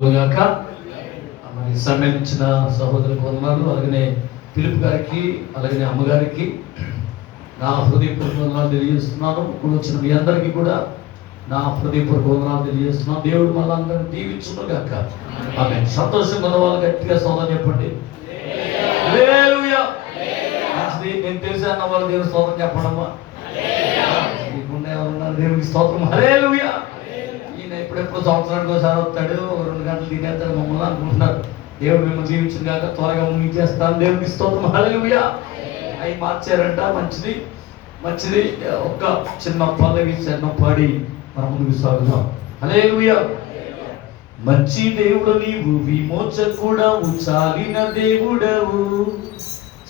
గాక. మరి సమయం ఇచ్చిన సహోదరులకు వందనాలు. అలాగనే పిలుపు గారికి, అలాగనే అమ్మగారికి నా హృదయపూర్వక వందనాలు తెలియజేస్తున్నాను. ఇప్పుడు వచ్చిన మీ అందరికీ కూడా నా హృదయపూర్వక వందనాలు తెలియజేస్తున్నాను. దేవుడు మళ్ళీ అందరినీ దీవించును గాక. ఆమె సంతోషంగా ఉన్న వాళ్ళు గట్టిగా సోదరు చెప్పండి. హల్లెలూయా. నేను తెలిసి అన్న వాళ్ళు దేవుని స్తోత్రం చెప్పడమ్మా. మీకున్న ఎవరున్నారు దేవునికి స్తోత్రం. హల్లెలూయా. ఈయన ఎప్పుడెప్పుడు సంవత్సరానికి ఒకసారి వస్తాడు, 2 గంటలు తినేస్తాడు మమ్మల్ని అనుకుంటున్నారు. దేవుడు మిమ్మల్ని జీవించిన కాక త్వరగా ముగించేస్తాను. దేవునికి స్తోత్రం. హల్లెలూయా. అవి మార్చారంట. మంచిది మంచిది. ఒక్క చిన్న పల్లవి చిన్న పాడి మనం ముందుకు సాగుదాం. హల్లెలూయా. మంచి దేవుడు నీవు, విమోచకుడవు, చాలిన దేవుడవు,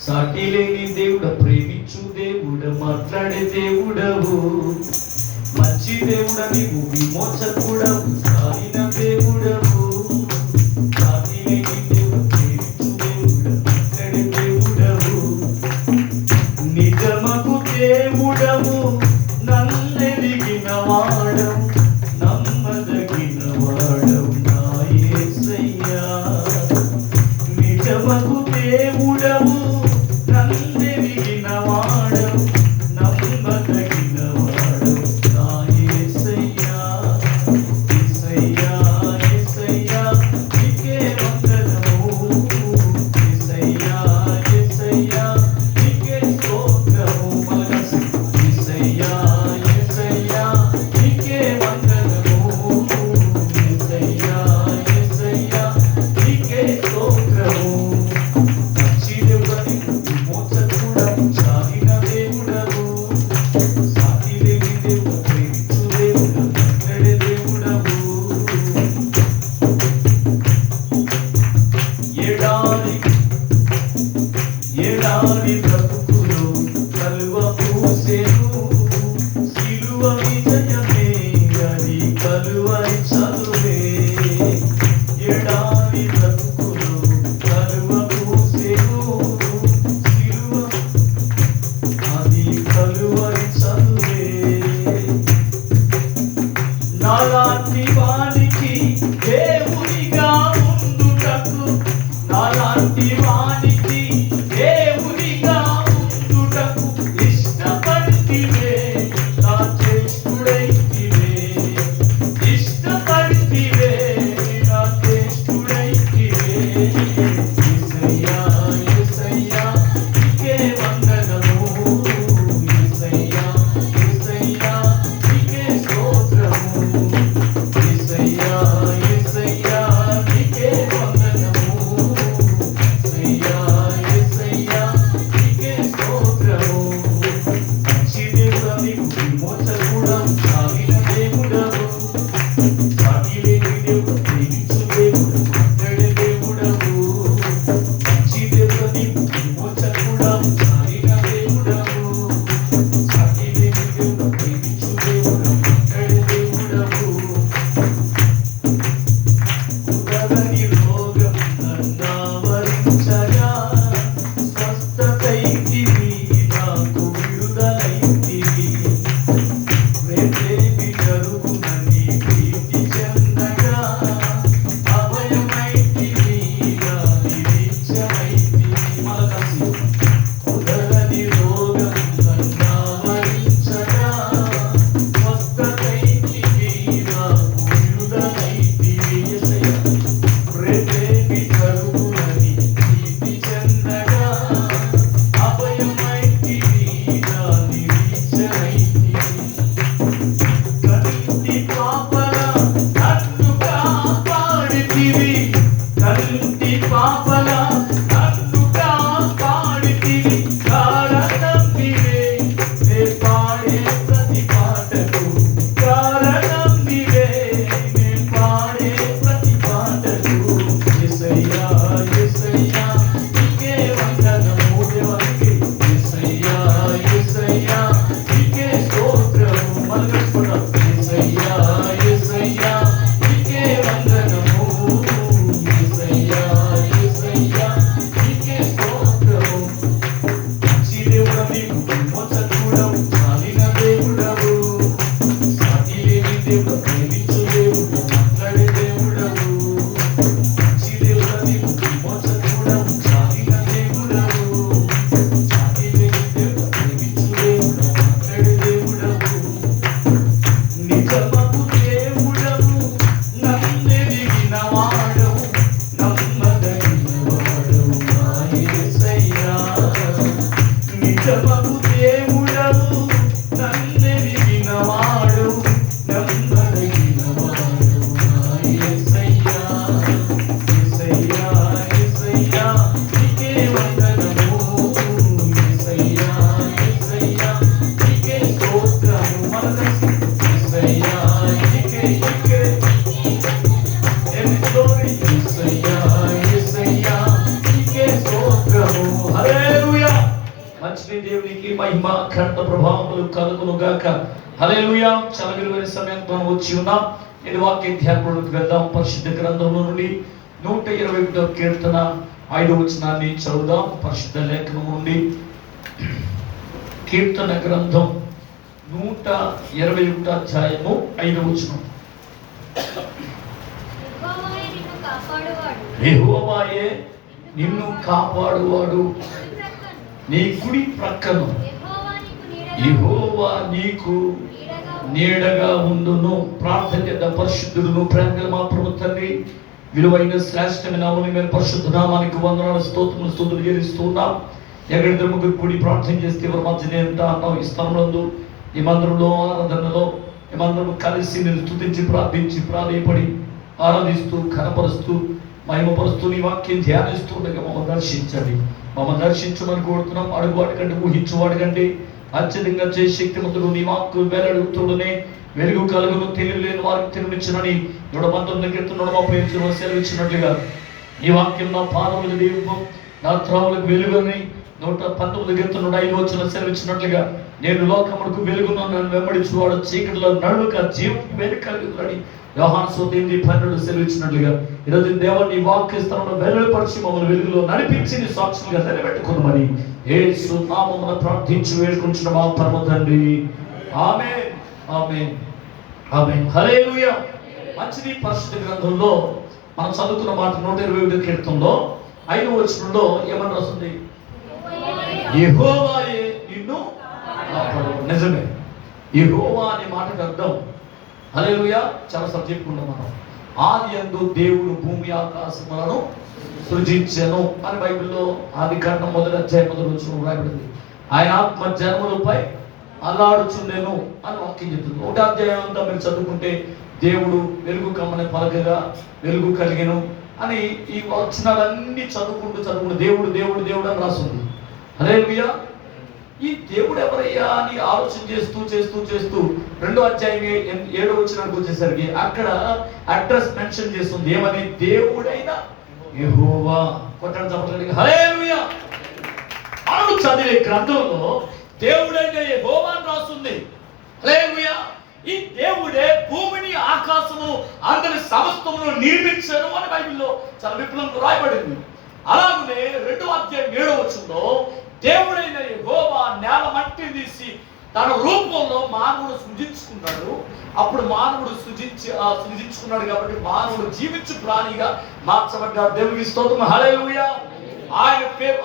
సాటి లేని దేవుడు, ప్రేమించు దేవుడు, మాట్లాడే దేవుడవు. మంచి దేవుడ నీవు, విమోచకుడవు, చాలిన దేవుడవు, సాటి లేని దేవుడు, ప్రేమించు దేవుడు, మాట్లాడే దేవుడవు. నిజమకు దేవుడవు, నన్నెరిగిన వాడవు, నమ్మదగిన వాడవు నా యేసయ్యా. నిజమకు దేవుడవు, నన్నెరిగిన వాడవు, నమ్మదగిన వాడవు నా యేసయ్యా. యేసయ్యా యేసయ్యా మహిమ ఘనత ప్రభావములు కలుగును గాక. హల్లెలూయా. చాలా విలువైన సమయంతో వచ్చి ఉన్నాం. నేను వాక్య ధ్యానంలోకి వెళ్దాం. పరిశుద్ధ గ్రంథంలో నుండి 121వ కీర్తన 5వ వచనాన్ని చదువుదాం. పరిశుద్ధ లేఖనం నుండి కీర్తన గ్రంథం 121వ అధ్యాయము 5వ వచనం. యెహోవాయే నిన్ను కాపాడువాడు, నీ కుడి ప్రక్కను యెహోవా నీకు నీడగా ఉండును. ప్రార్థన చేద్దాం. పరిశుద్ధుడును ప్రేమగల మా ప్రభు తండ్రి, విలువైన శ్రేష్టమైన నామమున పరిశుద్ధ నామానికి వందనాలు, స్తోత్రములు, స్తుతులు చెల్లిస్తున్నాం. ఎక్కడిద్దరు ముగ్గురు కూడి ప్రార్థన చేస్తే ఎవరి మధ్యన ఎంత అన్నావు. ఈ స్థలంలో, ఈ మందిరంలో, ఆరాధనలో ఈ మందిరం కలిసి నేను స్తుతించి ప్రార్థించి ప్రాధేయపడి ఆరాధిస్తూ ఘనపరుస్తూ మహిమపరుస్తూ నీ వాక్యం ధ్యానిస్తుండగా మమ్మల్ని దర్శించండి. మమ్మల్ని దర్శించమని కోరుతున్నాం. అడుగువాడి కంటే ఊహించువాడి కంటే అత్యధికంగా చేసే శక్తిమంతుడు నీ వాక్కు వేలడుగుతుడనే వెలుగు కలుగును, తెలియలేని వారికి తెలియనిచ్చినని 119 కీర్తన 130 సెలవిచ్చినట్లుగా ఈ వాక్యం నా పాదముల దీపం, నా త్రావులకు వెలుగుని 119 కీర్తన 5వ వచనం సెలవిచ్చినట్లుగా నేను లోకమునకు వెలుగును, నన్ను వెంబడించువాడు చీకటిలో నడుక జీవం వెలుకలుగునని యోహాను సువార్త 8:12 సెలవిచ్చినట్లుగా ఈరోజు దేవుని నీ వాక్య స్థలంలో వెలువపరిచి మమ్మల్ని వెలుగులో నడిపించి నీ సాక్షులుగా నిలబెట్టుకున్నామని యేసు నామమున ప్రార్థించి వేడుకుంటున్న మా పరమ తండ్రి. ఆమేన్, ఆమేన్, ఆమేన్. హల్లెలూయా. మంచిది. పరిశుద్ధ గ్రంథంలో మనం చదువుకున్న మాట 121వ కీర్తనలో 5వ వచనంలో ఏమని రాస్తుంది? యెహోవాయే నిన్ను కాపాడువాడు. నిజమే. యెహోవా అనే మాటకు అర్థం హల్లెలూయా. చాలా సబ్జెక్టుకున్నాం మనం. ఆది యందు దేవుడు భూమి ఆకాశములను సృజించెను అని బైబిల్లో ఆదికాండం 1వ అధ్యాయం 1వ వచనం రాయబడింది. ఆయన ఆత్మ జనములపై అల్లాడుచుండెను అని వాక్యం చెప్తుంది. 1వ అధ్యాయం అంతా మీరు చదువుకుంటే దేవుడు వెలుగు కమ్మని పలకగా వెలుగు కలిగెను అని ఈ వచనాలన్నీ చదువుకుంటూ దేవుడు దేవుడు దేవుడు అని రాస్తుంది. హల్లెలూయా. ఈ దేవుడు ఎవరయ్యా అని ఆలోచన చేస్తూ చేస్తూ చేస్తూ 2వ అధ్యాయం 7వ వచనానికి వచ్చేసరికి అక్కడ అడ్రస్ మెన్షన్ చేస్తుంది. ఏమని? దేవుడైన యెహోవా. కొట్టండి చెప్పండి. హల్లెలూయా. మనం చదివే గ్రంథంలో దేవుడైన యెహోవా అని రాస్తుంది. హల్లెలూయా. ఈ దేవుడే భూమిని ఆకాశమును అందరి సమస్తమును నిర్మించాను అని బైబిల్లో చాలా విపులంగా రాయబడింది. అలాగనే 2వ అధ్యాయం 7వ వచనంలో దేవుడైన యెహోవా నేల మట్టి తీసి తన రూపంలో మానవుడు సృజించుకున్నాడు. అప్పుడు మానవుడు సృజించుకున్నాడు కాబట్టి మానవుడు జీవించు ప్రాణిగా మార్చబడ్డాడు. దేవునికి స్తోత్రం. హల్లెలూయా. ఆయన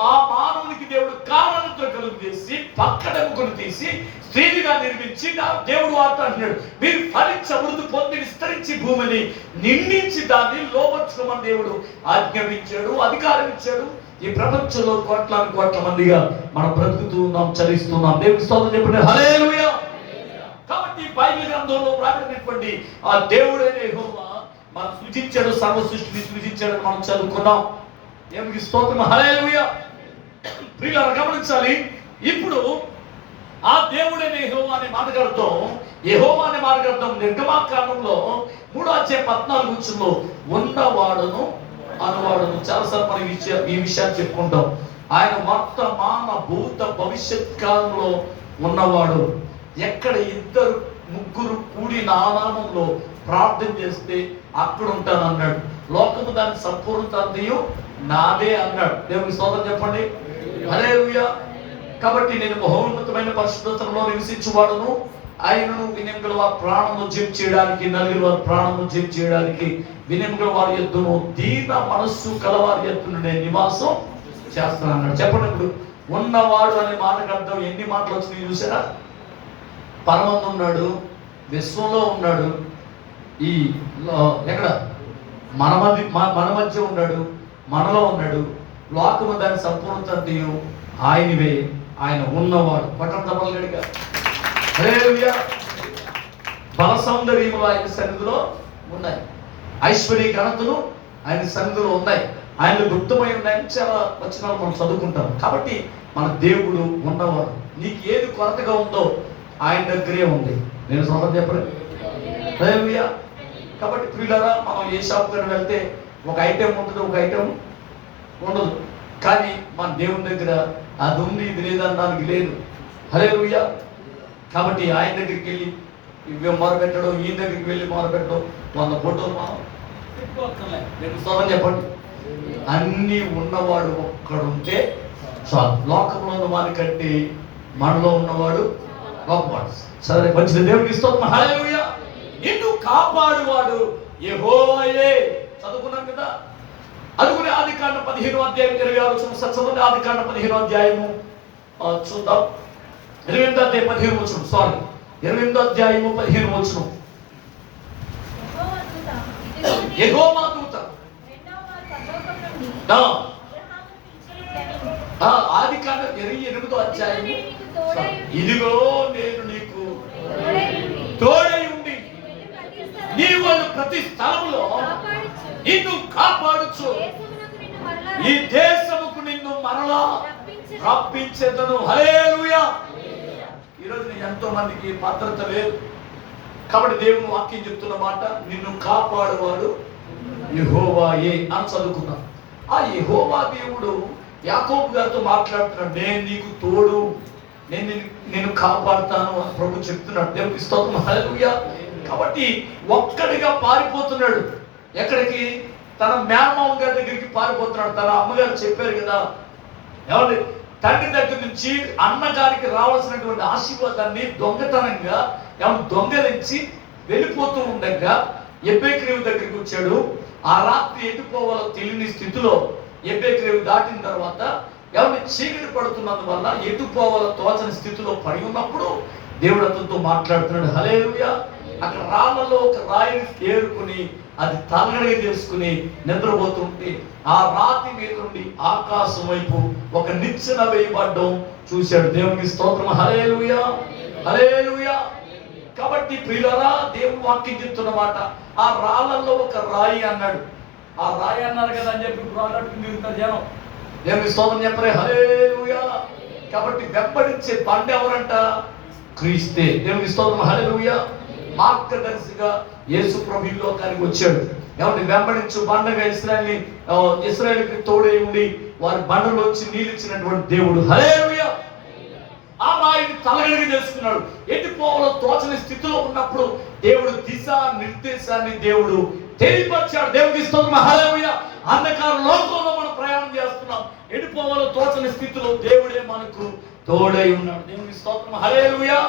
ఆ మానవునికి దేవుడు కారణంతో కలుగు చేసి పక్కడెముకను తీసి స్త్రీగా నిర్మించి దేవుడు వార్త అంటున్నాడు, మీరు ఫలించి అభివృద్ధి పొంది విస్తరించి భూమిని నిండించి దాన్ని లోపర్చుకోమని దేవుడు ఆజ్ఞాపించాడు, అధికారం ఇచ్చాడు. ఈ ప్రపంచంలో కోట్ల మందిగా మనం బ్రతుకుతూ ఉన్నాం, చలిస్తున్నాం. దేవునికి స్తోత్రం చెప్పండి. హల్లెలూయా. కాబట్టి బైబిల్ గ్రంథంలో రాబడినటువంటి ఆ దేవుడైన యెహోవా మనం సృజించాడు, సర్వ సృష్టిని సృజించాడని మనం చదువుకున్నాం. దేవునికి స్తోత్రం. హల్లెలూయా. ప్రియులారా గమనించాలి. ఇప్పుడు ఆ దేవుడైన యెహోవా అనే మాటగాడుతో యెహోవా అనే మాటగాడుతో నిర్గమాకాండంలో 3వ అధ్యాయం 14వ వచనంలో ఉన్నవాడును అనువాడును. చాలాసార్లు మనం ఈ విషయాన్ని చెప్పుకుంటాం. ఆయన వర్తమాన భూత భవిష్యత్ కాలంలో ఉన్నవాడు. ఎక్కడ 2-3 కూడి నా నామములో ప్రార్థన చేస్తే అక్కడ ఉంటాను అన్నాడు. లోకము దాని సంపూర్ణతయు నాదే అన్నాడు. దేవునికి స్తోత్రం చెప్పండి. హల్లెలూయా. కాబట్టి నేను మహోన్నతమైన పరిశుద్ధతలో నివసించువాడును, ఆయనను వినయముగల వారి ప్రాణము జయం చేయడానికి, నలుగురు వారి ప్రాణము జయం చేయడానికి, వినయముగల వారి ఎద్దును, దీన మనస్సు కలవారి ఎద్దును నేను నివాసం చేస్తాను అన్నాడు. చెప్పండి. ఇప్పుడు ఉన్నవాడు అనే మాటకు అర్థం ఎన్ని మాటలు వచ్చినాయి చూసారా? పరమందు ఉన్నాడు, విశ్వంలో ఉన్నాడు, ఈ ఎక్కడ మన మధ్య ఉన్నాడు, మనలో ఉన్నాడు, లోకము దాని సంపూర్ణతయు ఆయనవే. ఆయన ఉన్నవాడు. పట్టణం తప్పలేడుగా. హల్లెలూయా. బల సౌందర్యములు ఆయన సన్నిధిలో ఉన్నాయి, ఐశ్వర్య ఘనతలు ఆయన సన్నిధిలో ఉన్నాయి, ఆయన గుప్తమై ఉన్నాయని చాలా వచనాలు మనం చదువుకుంటాం. కాబట్టి మన దేవుడు ఉన్నవాడు. నీకు ఏది కొరతగా ఉందో ఆయన దగ్గరే ఉంది. నేను సొంతం చెప్పలేదు. హల్లెలూయా. కాబట్టి ప్రియులారా, మనం ఏ షాప్ దగ్గర వెళ్తే ఒక ఐటెం ఉంటుంది, ఒక ఐటెం ఉండదు. కానీ మన దేవుని దగ్గర అది ఉంది, ఇది లేదనడానికి లేదు. హల్లెలూయా. కాబట్టి ఆయన దగ్గరికి వెళ్ళి ఇవి మొరపెట్టడం, ఈయన దగ్గరికి వెళ్ళి మొరపెట్టడం, 100 ఫోటోలు మనం పెట్టుకోక్కర్లే. నేను స్తోత్రం చెప్పండి. అన్నీ ఉన్నవాడు ఒక్కడుంటే చాలు. లోకంలో ఉన్న వానికంటే మనలో ఉన్నవాడు గొప్పవాడు. సరే, మంచిది. దేవుడికి స్తోత్రం. హల్లెలూయా. నిన్ను కాపాడువాడు యెహోవాయే. చదువుకున్నాం కదా. అందుకని ఆదికాండం 15వ అధ్యాయం 26 చదవండి. ఆదికాండం 15వ అధ్యాయము చూద్దాం. 8వ అధ్యాయం 15వ వచనం. సారీ, 8వ అధ్యాయము 15వ వచనం. యెహోవా దూత ఆదికాండం 28వ అధ్యాయము, ఇదిగో నేను నీకు తోడై ఉండి నీవు ప్రతి స్థలంలో నిన్ను కాపాడుచు ఈ దేశముకు నిన్ను మరలా రప్పించేదను. హల్లెలూయా. ఈరోజు ఎంతో మందికి భద్రత లేదు. కాబట్టి దేవుని వాక్యం చెప్తున్న మాట, నిన్ను కాపాడువాడు యెహోవాయే అని చదువుకున్నాం. ఆ యెహోవా దేవుడు యాకోబు గారితో మాట్లాడుతున్నాడు. నేను నీకు తోడు, నేను కాపాడుతాను అని ప్రభు చెప్తున్నాడు. దేవునికి స్తోత్రం. హల్లెలూయా. కాబట్టి ఒక్కడిగా పారిపోతున్నాడు. ఎక్కడికి? తన మేనమామ గారి దగ్గరికి పారిపోతున్నాడు. తన అమ్మగారు చెప్పారు కదా, ఏమండి, తండ్రి దగ్గర నుంచి అన్నగారికి రావాల్సినటువంటి ఆశీర్వాదాన్ని దొంగతనంగా దొంగలించి వెళ్ళిపోతూ ఉండగా ఎబ్బేక్రేవు దగ్గరికి వచ్చాడు. ఆ రాత్రి ఎటుపోవాలో తెలియని స్థితిలో ఎబ్బేక్రేవు దాటిన తర్వాత చీకటి పడుతున్నందువల్ల ఎటుపోవాలో తోచని స్థితిలో పడి ఉన్నప్పుడు దేవుడు అతనితో మాట్లాడుతున్నాడు. హల్లెలూయా. అక్కడ రాళ్ళలో ఒక రాయిని ఏరుకుని అది తలగడగా చేసుకుని నిద్రపోతుంటే ఆ రాతి మీద నుండి ఆకాశం వైపు ఒక నిచ్చెన వేయబడ్డం చూశాడు. దేవునికి స్తోత్రం. హల్లెలూయా. హల్లెలూయా. కాబట్టి ప్రియులారా, దేవుని వాక్యం చెప్తున్నమాట, ఆ రాళ్ళల్లో ఒక రాయి అన్నాడు. ఆ రాయి అన్నారు కదా అని చెప్పి రాళ్ళట్టుకుని తిరుగుతారు జనం. దేవునికి స్తోత్రం చెప్పరే. హల్లెలూయా. కాబట్టి వెంబడించే బండ ఎవరంట? క్రీస్తే. దేవునికి స్తోత్రం. హల్లెలూయా. మార్గదర్శిగా యేసు ప్రభు ఈ లోకానికి వచ్చాడు. ఏమంటే వెంబడించు బండగా ఇశ్రాయేలుకి తోడై ఉండి వారి బండలోంచి నీళ్ళు ఇచ్చినటువంటి దేవుడు. హల్లెలూయా. ఆ రాయిని తలగడగా చేసుకున్నాడు. ఎటుపోవాలో తోచని స్థితిలో ఉన్నప్పుడు దేవుడు దిశ నిర్దేశాన్ని దేవుడు తెలియపరిచాడు. దేవునికి స్తోత్రం. హల్లెలూయా. అంధకార లోకంలో మనం ప్రయాణం చేస్తున్నాం. ఎటుపోవాలో తోచని స్థితిలో దేవుడే మనకు తోడై ఉన్నాడు. దేవునికి స్తోత్రం. హల్లెలూయా.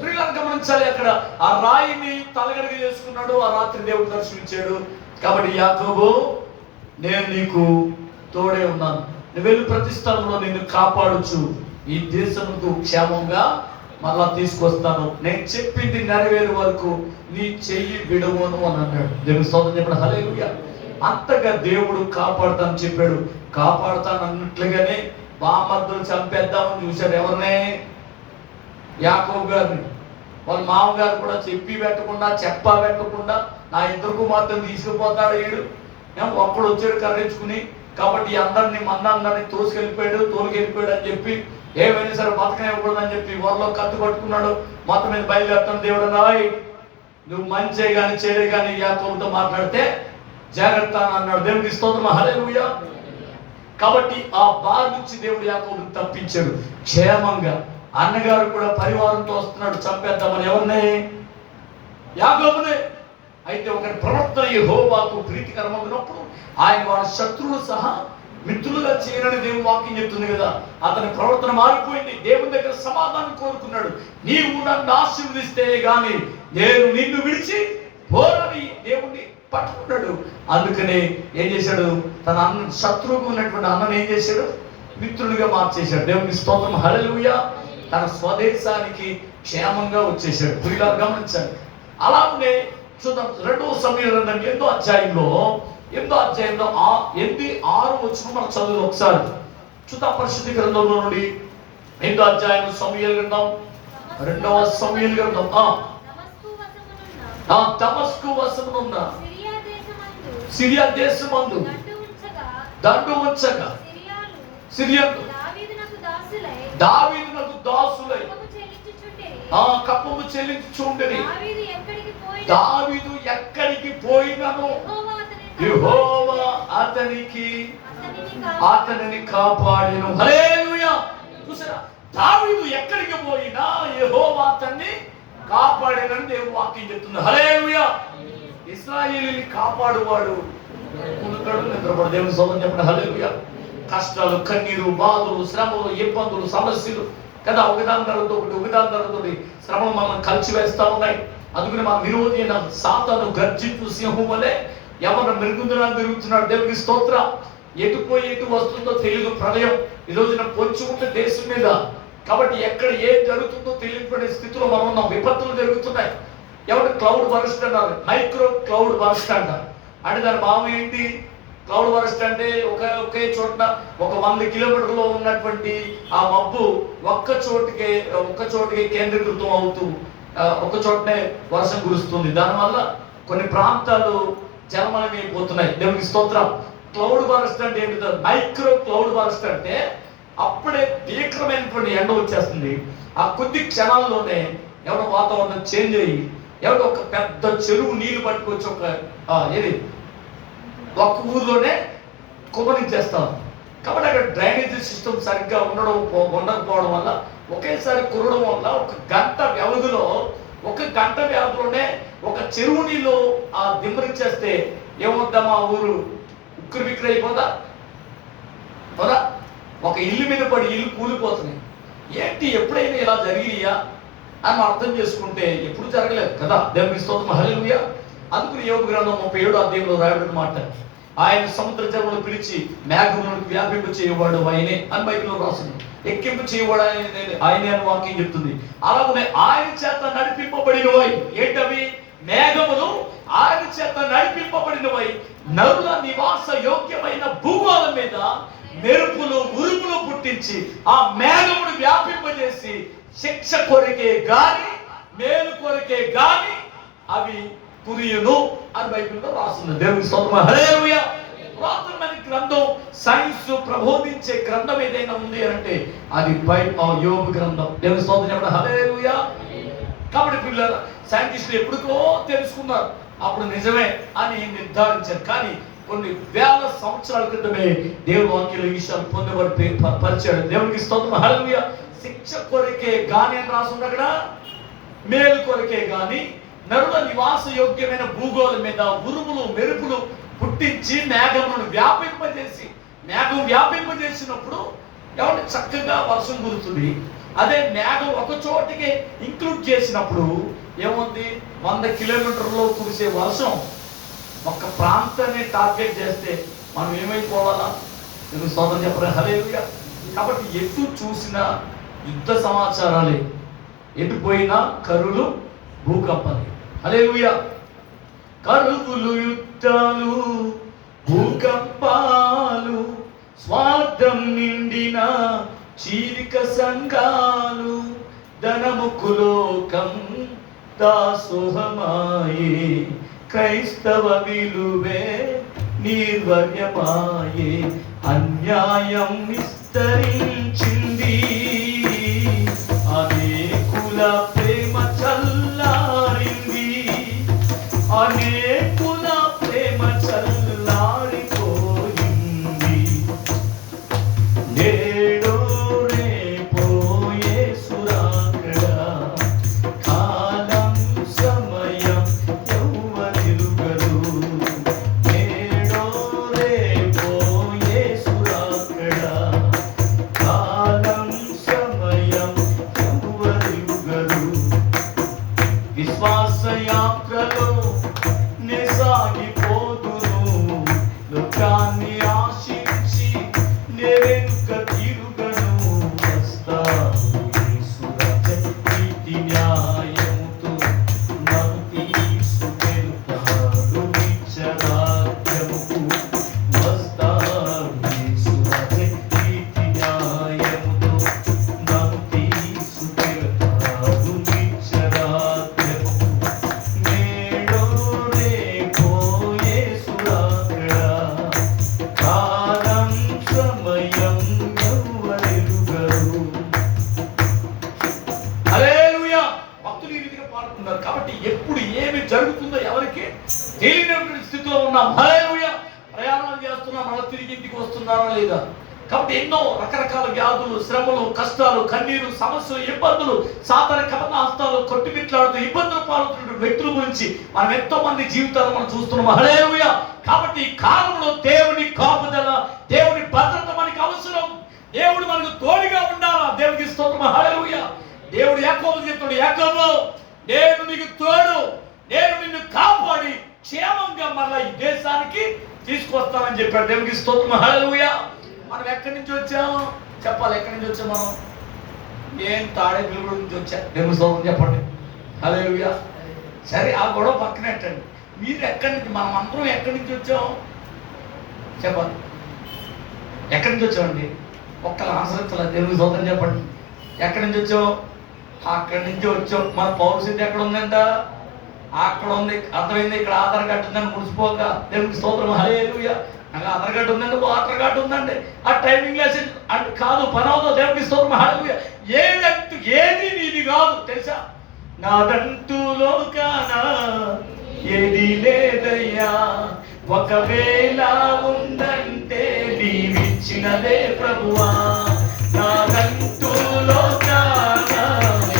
ప్రియులను గమనించాలి. అక్కడ ఆ రాయిని తలగడగా చేసుకున్నాడు. ఆ రాత్రి దేవుడు దర్శించాడు. కాబట్టి యాకోబు, నేను నీకు తోడే ఉన్నాను, నువ్వు వెళ్ళి ప్రతి స్థలంలో నిన్ను కాపాడుచు ఈ దేశముకు క్షేమంగా మళ్ళా తీసుకొస్తాను, నేను చెప్పింది నెరవేరు వరకు నీ చెయ్యి విడవను అని అన్నాడు. దేవుని స్తోత్రం చెప్పాడు. హల్లెలూయా. అంతగా దేవుడు కాపాడుతానని చెప్పాడు. కాపాడుతాను అన్నట్లుగానే బామర్దులు చంపేద్దామని చూశాడు. ఎవరినే? యాకోబు గారిని. వాళ్ళ మామగారు కూడా చెప్పి పెట్టకుండా నా ఇద్దరు మాత్రం తీసుకుపోతాడు వీడు. ఒక్కడు వచ్చాడు కర్రించుకుని. కాబట్టి అందరినీ మందందరినీ తోలుకెళ్ళిపోయాడు అని చెప్పి ఏమైనా సరే బతకనే ఇవ్వకూడదని చెప్పి వాళ్ళలో కత్తి పట్టుకున్నాడు. మొత్తం మీద బయలుదేరుతాను. దేవుడు రాయి, నువ్వు మంచి కానీ చెడే కానీ యాకోబుతో మాట్లాడితే జాగ్రత్త అన్నాడు. దేవునికి స్తోత్రం. హల్లెలూయా. కాబట్టి ఆ బాధ నుంచి దేవుడు యాకోబుని తప్పించాడు క్షేమంగా. అన్నగారు కూడా పరివారంతో వస్తున్నాడు చంపేద్దామని. ఎవరినే? యాకోబునే. అయితే ఒకరి ప్రవర్తన యెహోవాకు ప్రీతికరమగినప్పుడు ఆయన వారి శత్రువులు సహా మిత్రులుగా చేయనని దేవుని వాక్యం చెప్తుంది కదా. అతని ప్రవర్తన మారిపోయింది. దేవుని దగ్గర సమాధానం కోరుకున్నాడు. నీవు నన్ను ఆశీర్వదిస్తే గాని నేను నిన్ను విడిచి పోరని దేవుణ్ణి పట్టుకున్నాడు. అందుకనే ఏం చేశాడు? తన అన్న శత్రువుకు ఉన్నటువంటి అన్నను ఏం చేశాడు? మిత్రుడిగా మార్చేశాడు. దేవునికి స్తోత్రం. హల్లెలూయా. తన స్వదేశానికి క్షేమంగా వచ్చేసాడు. ప్రియులారా గమనించండి. అలాగే చూద్దాం. 2వ సమూయేలు గ్రంథం 8వ అధ్యాయంలో 8:6 వచనం మనం చదువు ఒకసారి చూద్దాం. పరిశుద్ధ గ్రంథంలో నుండి 8వ అధ్యాయం సమూయేలు గ్రంథం 2వ సమూయేలు గ్రంథం. దమస్కు వశమునున్న సిరియా దేశమందు దండు ఉంచగా సిరియను దావీదునకు దాసులై కప్పము చెల్లించుచుండెని. దావీదు ఎక్కడికి పోయినను యెహోవా అతనిని కాపాడెను. హల్లెలూయా. చూసారా? దావీదు ఎక్కడికి పోయినా యెహోవా అతన్ని కాపాడేనని దేవుని వాక్యం చెప్తుంది. హల్లెలూయా. ఇశ్రాయేలుని కాపాడువాడు కునుకడు నిద్రపడు. దేవుని స్తోత్రం చెప్పండి. హల్లెలూయా. కష్టాలు, కన్నీరు, బాధలు, శ్రమలు, ఇబ్బందులు, సమస్యలు కదా, ఒకదాని తర్వాత ఒకటి శ్రమలు మనం కలిసివేస్తా ఉన్నాయి. అందుకని మన విరోధి అయిన సాతాను గర్జించు సింహం వలె ఎవరు మెరుగుదలా తిరుగుతున్నాడు. దేవునికి స్తోత్ర. ఎటు వస్తుందో తెలియదు ప్రళయం ఈ రోజున పొంచి ఉంటే దేశం మీద. కాబట్టి ఎక్కడ ఏం జరుగుతుందో తెలియని స్థితిలో మనం ఉన్నాం. విపత్తులు జరుగుతున్నాయి. ఎవరు క్లౌడ్ బరస్ట్ అన్నారు, మైక్రో క్లౌడ్ బరస్ట్ అంటారు. అంటే దాని భావం ఏంటి? క్లౌడ్ బరస్ట్ అంటే ఒకే చోట ఒక 100 కిలోమీటర్లో ఉన్నటువంటి ఆ మబ్బు ఒక్క చోటికి కేంద్రీకృతం అవుతూ ఒక చోటనే వర్షం కురుస్తుంది. దానివల్ల కొన్ని ప్రాంతాలు జలమయమైపోతున్నాయి. దేవునికి స్తోత్రం. క్లౌడ్ బరస్ట్ అంటే ఏంటి? మైక్రో క్లౌడ్ బరస్ట్ అంటే అప్పుడే భీకరమైనటువంటి ఎండ వచ్చేస్తుంది. ఆ కొద్ది క్షణాల్లోనే ఎవరో వాతావరణం చేంజ్ అయ్యి ఎవరో ఒక పెద్ద చెరువు నీళ్లు పట్టుకొచ్చి ఒక ఊర్లోనే కుమరించేస్తాం. కాబట్టి అక్కడ డ్రైనేజీ సిస్టమ్ సరిగ్గా ఉండకపోవడం వల్ల ఒకేసారి కురవడం వల్ల ఒక గంట వ్యవధిలోనే ఒక చెరువు నీళ్ళు ఆ దిమ్మరిచ్చేస్తే ఏమవుద్దామా? ఊరు ఉక్కిరి బిక్కిరి అయిపోదా? ఒక ఇల్లు మీద పడి ఇల్లు కూలిపోతున్నాయి. ఏంటి ఎప్పుడైనా ఇలా జరిగినాయా అని అర్థం చేసుకుంటే ఎప్పుడు జరగలేదు కదా. దేవునికి స్తోత్రం. హల్లెలూయా. అందుకని యోబు గ్రంథం 37వ అధ్యాయంలో రాయబడిన మాట, ఆయన సముద్ర జలములను పిలిచి మేఘములను వ్యాపింపు చేయవాడు ఆయనే అని బైబిల్లో రాసింది. ఎక్కింపు చేయవాడు ఆయనే అని వాక్యం చెప్తుంది. అలాగే ఆయన చేత నడిపింపబడినవై, ఏంటవి? మేఘములు ఆయన చేత నడిపింపబడినవై నరుల నివాస యోగ్యమైన భూగోళం మీద మెరుపులు ఉరుములు పుట్టించి ఆ మేఘమును వ్యాపింపజేసి శిక్ష కొరికే గాని మేలు కొరికే గాని అవి కురియును అని బైబిల్లో రాస్తుంది. దేవుని స్తోత్రం. హల్లెలూయా. పురాతనమైన గ్రంథం, సైన్స్ ప్రబోధించే గ్రంథం ఏదైనా ఉంది అంటే అది యోబు గ్రంథం. దేవుని స్తోత్రం చెప్పండి. హల్లెలూయా. కాబట్టి పిల్లలు సైంటిస్టులు ఎప్పుడుకో తెలుసుకున్నారు, అప్పుడు నిజమే అని నిర్ధారించారు. కానీ కొన్ని వేల సంవత్సరాల క్రితమే దేవుని వాక్యంలో ఈ విషయాలు పొందబడిచాడు. దేవునికి స్తోత్రం. హల్లెలూయా. శిక్ష కొరికే గాని అని రాస్తుంది అక్కడ, మేలు కొరికే గాని నరుల నివాస యోగ్యమైన భూగోళం మీద ఉరుములు మెరుపులు పుట్టించి మేఘములను మేఘం వ్యాపింపజేసినప్పుడు ఎవరి చక్కగా వర్షం కురుతుంది. అదే మేఘం ఒక చోటికి ఇంక్లూడ్ చేసినప్పుడు ఏముంది? 100 కిలోమీటర్లో కురిసే వర్షం ఒక ప్రాంతాన్ని టార్గెట్ చేస్తే మనం ఏమైపోవాలా? నేను స్తోత్రం చెప్పరా? హల్లెలూయా. కాబట్టి ఎటు చూసినా యుద్ధ సమాచారాలే, ఎటు పోయినా కరువులు, భూకంపాలు. హల్లెలూయా. కరువులు, యుద్ధాలు, భూకంపాలు, స్వార్థం నిండిన చీలిక సంఘాలు, ధనముకు లోకం దాసోహమాయే, క్రైస్తవ విలువే నిర్వర్యమాయే, అన్యాయం విస్తరించింది, అనేకుల ప్రేమ చల్లారింది, అనేకుల ప్రేమ చల్లారిపోయింది. నేడో రేపో యేసు రాకడా, కాలం సమయం ఎవ్వరెరుగరు. నేడో రేపో యేసు రాకడా, కాలం సమయం ఎవ్వరెరుగరు. విశ్వాస యాత్రలో నే సాగిపోదును, లోకాన్ని ఆశించి నే వెనుక తిరుగను. వస్తాను యేసురాజే నీతి న్యాయముతో, నన్ను తీసుకెళుతాడు నిత్యరాజ్యముకు. వస్తాను యేసురాజే నీతి న్యాయముతో, నన్ను తీసుకెళుతాడు నిత్యరాజ్యముకు. నేడో రేపో యేసు రాకడా, కాలం సమయం ఎవ్వరెరుగరు. హల్లెలూయా. భక్తులు ఈ రీతిగా పాడుతున్నారు. కాబట్టి ఎప్పుడు ఏమి జరుగుతుందో ఎవరికి తెలియనటువంటి స్థితిలో ఉన్నాం. హల్లెలూయా. ప్రయాణం చేస్తున్నాం, మళ్ళీ తిరిగి ఇంటికి వస్తున్నారా లేదా? కాబట్టి ఎన్నో రకరకాల వ్యాధులు, శ్రమలు, కష్టాలు, కన్నీరు, సమస్యలు, ఇబ్బందులు, సాధారణ కమనాస్తాలు కొట్టుమిట్లాడుతూ ఇబ్బందులు పాల్గొంటున్న వ్యక్తుల గురించి మనం ఎంతో మంది జీవితాలు మనం చూస్తున్నాం. హల్లెలూయా. కాబట్టి ఈ కాలంలో దేవుని కాపుదల, దేవుని భద్రత మనకి అవసరం. దేవుడు మనకు తోడుగా ఉండాలా. దేవునికి స్తోత్రం. హల్లెలూయా. దేవుడు యాకోబుకు చెప్తాడు, యాకోబు నేను నీకు తోడు, నేను నిన్ను కాపాడి క్షేమంగా మళ్ళీ ఈ దేశానికి తీసుకొస్తానని చెప్పాడు. దేవునికి స్తోత్రం. హల్లెలూయా. మనం ఎక్కడి నుంచి వచ్చాము చెప్పాలి. ఎక్కడి నుంచి వచ్చాము మనం? నేను తాడేపల్లిగూడెం నుంచి వచ్చా. దేవుని స్తోత్రం చెప్పండి. హల్లెలూయా. సరే, ఆ గొడవ పక్కనెట్టండి. మీరు ఎక్కడి నుంచి, మనం అందరం ఎక్కడి నుంచి వచ్చాం చెప్పాలి. ఎక్కడి నుంచి వచ్చామండి? ఒక్కరు ఆశ్రయించాలి. దేవుని స్తోత్రం చెప్పండి. ఎక్కడి నుంచి వచ్చాం? అక్కడి నుంచి వచ్చాం. మన పౌరసిద్ధి ఎక్కడ ఉందంట? అక్కడ ఉంది. అర్థమైంది. ఇక్కడ ఆధార్ కార్డు ఉందని ముడిచిపోక. దేవునికి స్తోత్రం. హల్లెలూయా. నాకు ఆధార్ కార్డు ఉందండి, వాటర్ కార్డు ఉందండి, ఆ డ్రైవింగ్ లైసెన్స్ అంటే కాదు, పని అవుతుంది. దేవునికి స్తోత్రం. హల్లెలూయా. ఏది నీది కాదు తెలుసా? నాదంటూ లోకాన ఏది లేదయ్యా, ఒకవేళ ఉందంటే నీవిచ్చినదే ప్రభువా. నాదంటూ లోకాన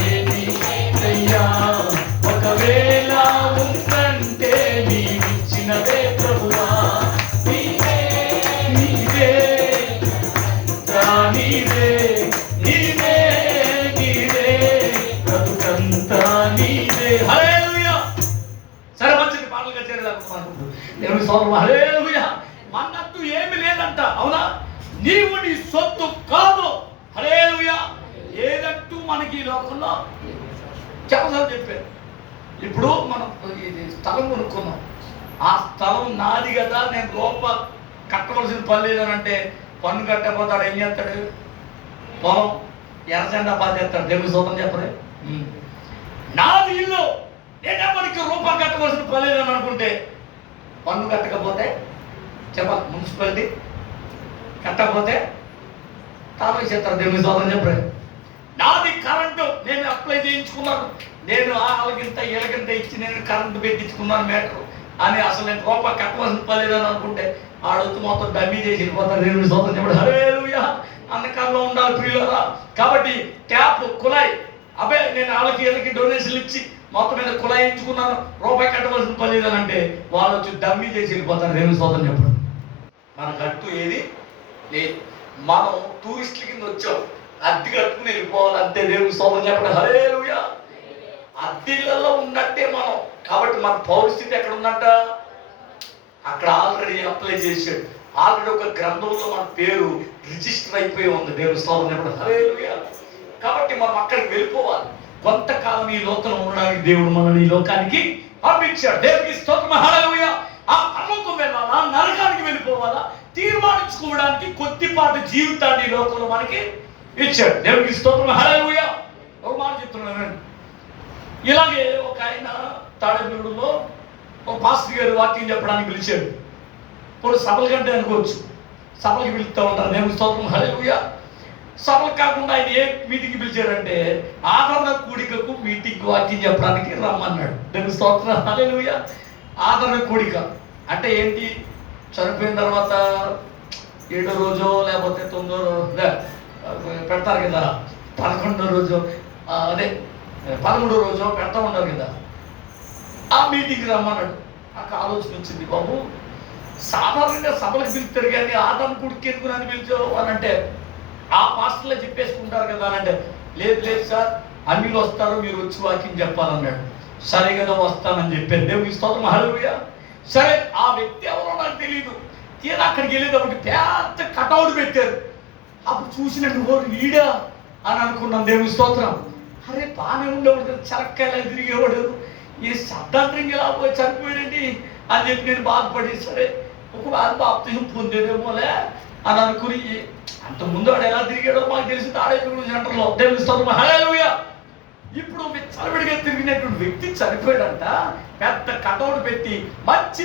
ఏది లేదయ్యా, ఒకవేళ ఉందంటే నీవిచ్చినదే ప్రభువా. నీవే నీవే నీవే నీవే నీవే బ్రతుకంతా నీవే. హల్లెలూయా. సరే, మంచిది. పాటలుగా చేరేదాకా దేవుని స్తోత్రం. హల్లెలూయా. మన్నట్టు ఏమి లేదంట. అవునా? నీవు నీ సొత్తు కాదు. హల్లెలూయా. ఏదంటూ మనకి ఈ లోకంలో చాలాసార్లు చెప్పారు. ఇప్పుడు మనం స్థలం కొనుక్కున్నాం. ఆ స్థలం నాది కదా, నేను రూపాయి కట్టవలసిన పని లేదనంటే పన్ను కట్టకపోతాడు. ఏం చేస్తాడు? పొలం ఎర్రజెండా బాధేస్తాడు. దేవుని స్తోత్రం చెప్పరే. నాది ఇల్లు, నేనెవరికి రూపాయి కట్టవలసిన పని లేదని అనుకుంటే పన్ను కట్టకపోతే చెప్పాలి. మున్సిపాలిటీ కట్టకపోతే తాళం చేస్తారు. దేవుని స్తోత్రం చెప్పరే. నాది కరెంటు, నేను అప్లై చేయించుకున్నాను, నేను వాళ్ళకింత వీళ్ళకింత ఇచ్చి నేను కరెంటు పెట్టించుకున్నాను మీటరు అని అసలు నేను రూపాయి కట్టవలసిన పని లేదని అనుకుంటే ఆడొచ్చి మొత్తం డమ్మీ చేసి వెళ్ళిపోతారు. దేవుని స్తోత్రం చెప్పండి. హల్లెలూయా. అంధకారంలో ఉండాలి ప్రియులారా. కాబట్టి ట్యాప్, కుళాయి, అబ్బే నేను వాళ్ళకి వీళ్ళకి డొనేషన్లు ఇచ్చి మొత్తం మీద కుళాయి ఇచ్చుకున్నాను, రూపాయి కట్టవలసిన పని లేదని అంటే వాళ్ళు వచ్చి డమ్మీ చేసి వెళ్ళిపోతారు. దేవుని స్తోత్రం చెప్పండి. మనకు అట్టు ఏది లేదు. మనం టూరిస్టుల కింద వచ్చాం, అద్దె కట్టుకుని వెళ్ళిపోవాలి అంతే. దేవుని స్తోత్రం చెప్పండి. హల్లెలూయా. అద్దెలలో ఉన్నట్టే మనం. కాబట్టి మన పరిస్థితి ఎక్కడ ఉందంట? అక్కడ ఆల్రెడీ అప్లై చేశాడు. ఆల్రెడీ ఒక గ్రంథంలో మన పేరు రిజిస్టర్ అయిపోయి ఉంది. దేవుని స్తోత్రం చెప్పండి. హల్లెలూయా. కాబట్టి మనం అక్కడికి వెళ్ళిపోవాలి. కొంతకాలం ఈ లోకంలో ఉండడానికి దేవుడు మనల్ని ఈ లోకానికి పంపించాడు. దేవునికి స్తోత్రం. హల్లెలూయా. ఆ పరలోకం వెళ్ళాలా, నరకానికి వెళ్ళిపోవాలా తీర్మానించుకోవడానికి కొద్దిపాటి జీవితాన్ని ఈ లోకంలో మనకి ఇచ్చాడు. దేవునికి స్తోత్రం. హల్లెలూయా. ఒక మాట చెప్తున్నానండి. ఇలాగే ఒక ఆయన తాడేపల్లిగూడెంలో ఒక పాస్టర్ గారు వాక్యం చెప్పడానికి పిలిచాడు. ఇప్పుడు సభల కంటే అనుకోవచ్చు, సభలకి పిలుస్తూ ఉంటారు. దేవునికి స్తోత్రం. హల్లెలూయా. సభలు కాకుండా ఆయన ఏ మీటింగ్కి పిలిచాడంటే ఆదరణ కూడికకు మీటింగ్ వాక్యం చెప్పడానికి రమ్మన్నాడు. దేవునికి స్తోత్రం. హల్లెలూయా. ఆదరణ కూడిక అంటే ఏంటి? చనిపోయిన తర్వాత 7వ రోజు లేకపోతే 9వ రోజు పెడతారు కదా, 11వ రోజు అదే 13వ రోజు పెడతా ఉన్నారు కదా, ఆ మీటింగ్కి రమ్మన్నాడు. నాకు ఆలోచన వచ్చింది, బాబు సాధారణంగా సభలకు పిలుస్తారు కానీ ఆదరణ కూడికి ఎందుకు నన్ను పిలిచావు అని అంటే ఆ పాస్టర్లే చెప్పేసుకుంటారు కదా అని అంటే లేదు లేదు సార్ అన్నిలు వస్తారు, మీరు వచ్చి వాక్యం చెప్పాలన్నాడు. సరే కదా వస్తానని చెప్పాను. దేవునికి స్తోత్రం. హల్లెలూయా. సరే, ఆ వ్యక్తి ఎవరో నాకు తెలియదు. తీరా అక్కడికి వెళ్ళేటప్పుడు పెద్ద కటౌట్ పెట్టారు. అప్పుడు చూసినట్టు ఓరు ఈడా అని అనుకున్నాను. దేవునికి స్తోత్రం. అరే బాగానే ఉండేవాడు, చరక్కాయలా తిరిగేవాడు, ఈ శబ్దాంతరంగా ఎలా పోయి చనిపోయాడండి అని చెప్పి నేను బాధపడి సరే ఒకవేళ బాప్తిజం పొందేదేమోలే అని అనుకుని, అంతకుముందు వాడు ఎలా తిరిగాడో మాకు తెలిసి తాడేపల్లిగూడెం సెంటర్లో. దేవునికి స్తోత్రం. హల్లెలూయా. ఇప్పుడు విచ్చలవిడిగా తిరిగినటువంటి వ్యక్తి చనిపోయాడంట. పెద్ద కటౌట్ పెట్టి మంచి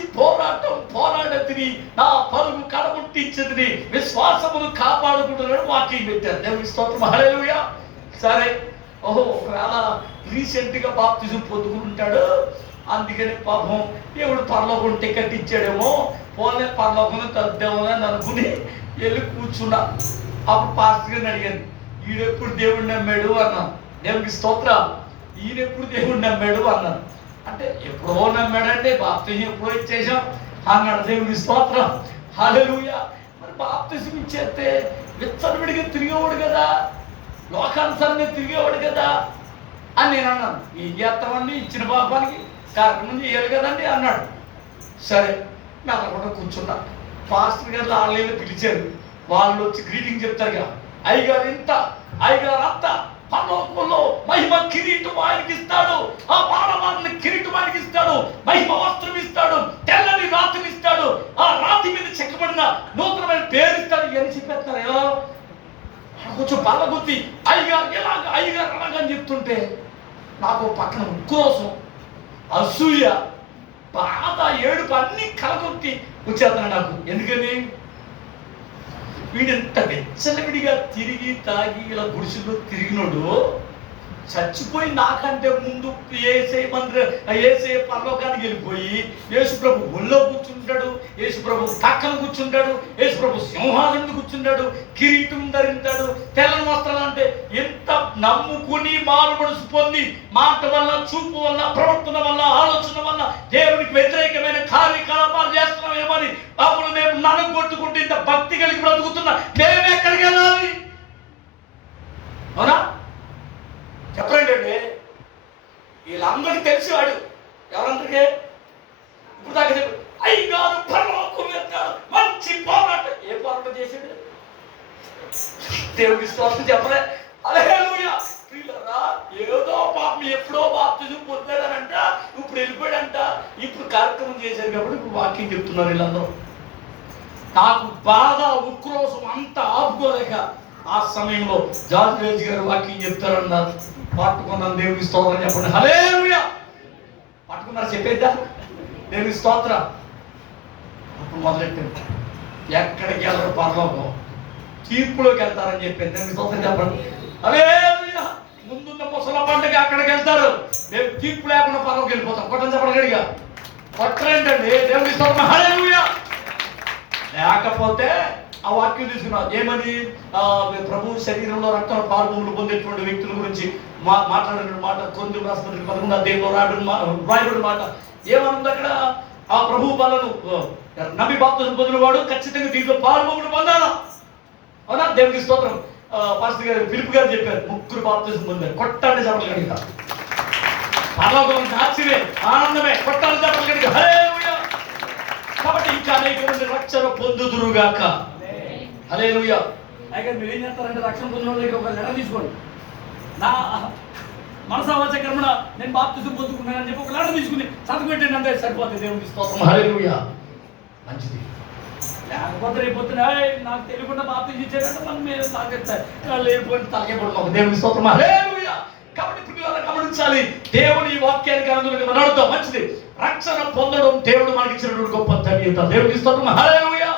పోరాడతిని నా పరుగు కడముట్టించదని విశ్వాసమును కాపాడుకుంటున్నాడు వాక్యం పెట్టారు. దేవునికి స్తోత్రం. హల్లెలూయా. సరే, ఓహో ఒకవేళ రీసెంట్గా బాప్తిజం పొందుకుంటాడు, అందుకని పాపం దేవుడు పరలోకం టికెట్ ఇచ్చాడేమో, పోలే పరలోకం తద్దేమో అని అనుకుని వెళ్ళి కూర్చున్నా. అప్పుడు పాస్టర్ గారిని అడిగాను, ఈయనెప్పుడు దేవుడు నమ్మాడు అన్నాను. దేవుడికి స్తోత్రం. ఈయనెప్పుడు దేవుడు నమ్మాడు అన్నాను. అంటే ఎప్పుడో నమ్మాడంటే బాప్తిజం ఎప్పుడో ఇచ్చేసాం అన్నాడు. దేవుడికి స్తోత్రం. హల్లెలూయా. మరి బాప్తిజం ఇచ్చేస్తే విచ్చలవిడిగా తిరిగేవాడు కదా, లోకానుసారంగా తిరిగేవాడు కదా అని నేను అన్నాను. ఏం చేస్తామండి, ఇచ్చిన పాపానికి కార్యక్రమం చేయాలి కదండి అన్నాడు. సరే మెల్లకుండా కూర్చున్నా. పాస్టర్ గారు ఆన్లైన్లో పిలిచారు. వాళ్ళు వచ్చి గ్రీటింగ్ చెప్తారుగా, అయ్యగారు ఇంత, అయ్యగారు అంత, పరలోకంలో మహిమ కిరీటం ఆయనకి ఇస్తాడు, ఆ పాడవారిని కిరీటం ఆయనకి ఇస్తాడు, మహిమ వస్త్రం ఇస్తాడు, తెల్లని రాతిని ఇస్తాడు, ఆ రాతి మీద చెక్కబడిన నూతనమైన పేరు ఇస్తాడు అని చెప్పేస్తారు. ఎలా కొంచెం బల్లగుద్ది అయ్యగారు ఎలాగ, అయ్యగారు అలాగని చెప్తుంటే నాకు పక్కన ఉక్రోసం, అసూయ, బాధ, ఏడుపు అన్ని కలగొట్టి వచ్చేస్తున్నాడు నాకు. ఎందుకని వీడింత వెచ్చలవిడిగా తిరిగి తాగి ఇలా గుడిసెల్లో తిరిగినోడు చచ్చిపోయి నాకంటే ముందు ఏసే పరలోకానికి వెళ్ళిపోయి యేసుప్రభు ఒళ్ళో కూర్చుంటాడు, యేసుప్రభు పక్కన కూర్చుంటాడు, యేసుప్రభు సింహాసనం కూర్చుంటాడు, కిరీటం ధరించాడు, తెల్లని వస్త్రాలు. అంటే ఎంత నమ్ముకుని మారు మనసు పొంది మాట వల్ల, చూపు వల్ల, ప్రవర్తన వల్ల, ఆలోచన వల్ల దేవునికి వ్యతిరేకమైన కార్యకలాపాలు చేస్తున్నామేమని అప్పుడు మేము నలుగొట్టుకుంటూ ఇంత భక్తి కలిగి బ్రతుకుతున్నా. మేము ఎక్కడికి వెళ్ళాలి? అవునా చెప్పండి అండి. వీళ్ళందరికీ తెలిసివాడు. ఎవరందరికీ? ఇప్పుడు దాకా చెప్పు, అయ్యగారు పరలోకం వెళ్తాడు, మంచి పోరాటం. ఏ పోరాటం చేశాడు? దేవుడికి స్తోత్రం చెప్పలే. హల్లెలూయా. ఏదో పాపం ఎప్పుడో బాప్తిజం పొందాడనంట, ఇప్పుడు వెళ్ళిపోయాడంట. ఇప్పుడు కార్యక్రమం చేశారు కాబట్టి ఇప్పుడు వాక్యం చెప్తున్నారు వీళ్ళందరూ. నాకు బాధ, ఉక్రోషం అంతా ఆపుకోలేక ఆ సమయంలో జార్జ్ రేజ్ గారు వాక్యం చెప్తారన్నారు. పట్టుకున్నాను. దేవుని స్తోత్రం చెప్పండి. హల్లెలూయా. పట్టుకున్నారు, చెప్పేద్దా? దేవుని స్తోత్రం. అప్పుడు మొదలెట్టారు, ఎక్కడికి వెళ్ళరు, పరలోకం తీర్పులోకి వెళ్తారని చెప్పారు. దేవుని స్తోత్రం చెప్పండి. హల్లెలూయా. ముందున్న ముసల పండుగ అక్కడికి వెళ్తారు, మేము తీర్పు లేకుండా పరలోకి వెళ్ళిపోతాం. కొట్టని చెప్పండి గడిగా, కొట్టరేంటండి? దేవుని స్తోత్రం. హల్లెలూయా. లేకపోతే ఆ వాక్యం తీసుకున్నాం ఏమని, ప్రభు శరీరంలో రక్తం పాల్గొములు పొందేటువంటి వ్యక్తుల గురించి మాట్లాడిన మాట కొంచెం రాష్ట్రపతి 11వ అధ్యాయంలో రాయబడిన మాట ఏమనుంది అక్కడ? ఆ ప్రభు బలను నమ్మి బాప్తిజం పొందినవాడు ఖచ్చితంగా దీంట్లో పాల్గొములు పొందాలా. అవునా? దేవునికి స్తోత్రం. పాస్టర్ గారు, ఫిలిప్ గారు చెప్పారు, 3 బాప్తిజం పొందారు. కొట్టాలి చెప్పలు కనుక పరలోకం ఆశ్చర్యమే, ఆనందమే. కొట్టాలి చెప్పలు కనుక. హల్లెలూయా. కాబట్టి ఇంకా అనేక మంది రక్షణ పొందుదురుగాక. హల్లెలూయా. అయితే మీరు ఏం చేస్తారంటే, రక్షణ పొందిన దగ్గర ఒక లెటర్ తీసుకోండి. నా మనసావాచ కర్మణ నేను బాప్తిజం పొందుకున్నానని చెప్పి ఒక లెటర్ తీసుకుని సంతకం పెట్టండి, అంతే సరిపోతుంది. దేవునికి స్తోత్రం. హల్లెలూయా. మంచిది. లేకపోతే రేపు పొద్దున నాకు తెలియకుండా బాప్తిజం ఇచ్చారంటే మనం మీరు తాగెత్తారు, లేకపోతే తాగే పడుకోం. దేవునికి స్తోత్రం. హల్లెలూయా. కాబట్టి పిల్లలు గమనించాలి, దేవుని ఈ వాక్యానికి అనుగుణంగా మనం నడుద్దాం. మంచిది. రక్షణ పొందడం దేవుడు మనకి ఇచ్చినటువంటి గొప్ప ధన్యత. దేవునికి స్తోత్రం. హల్లెలూయా.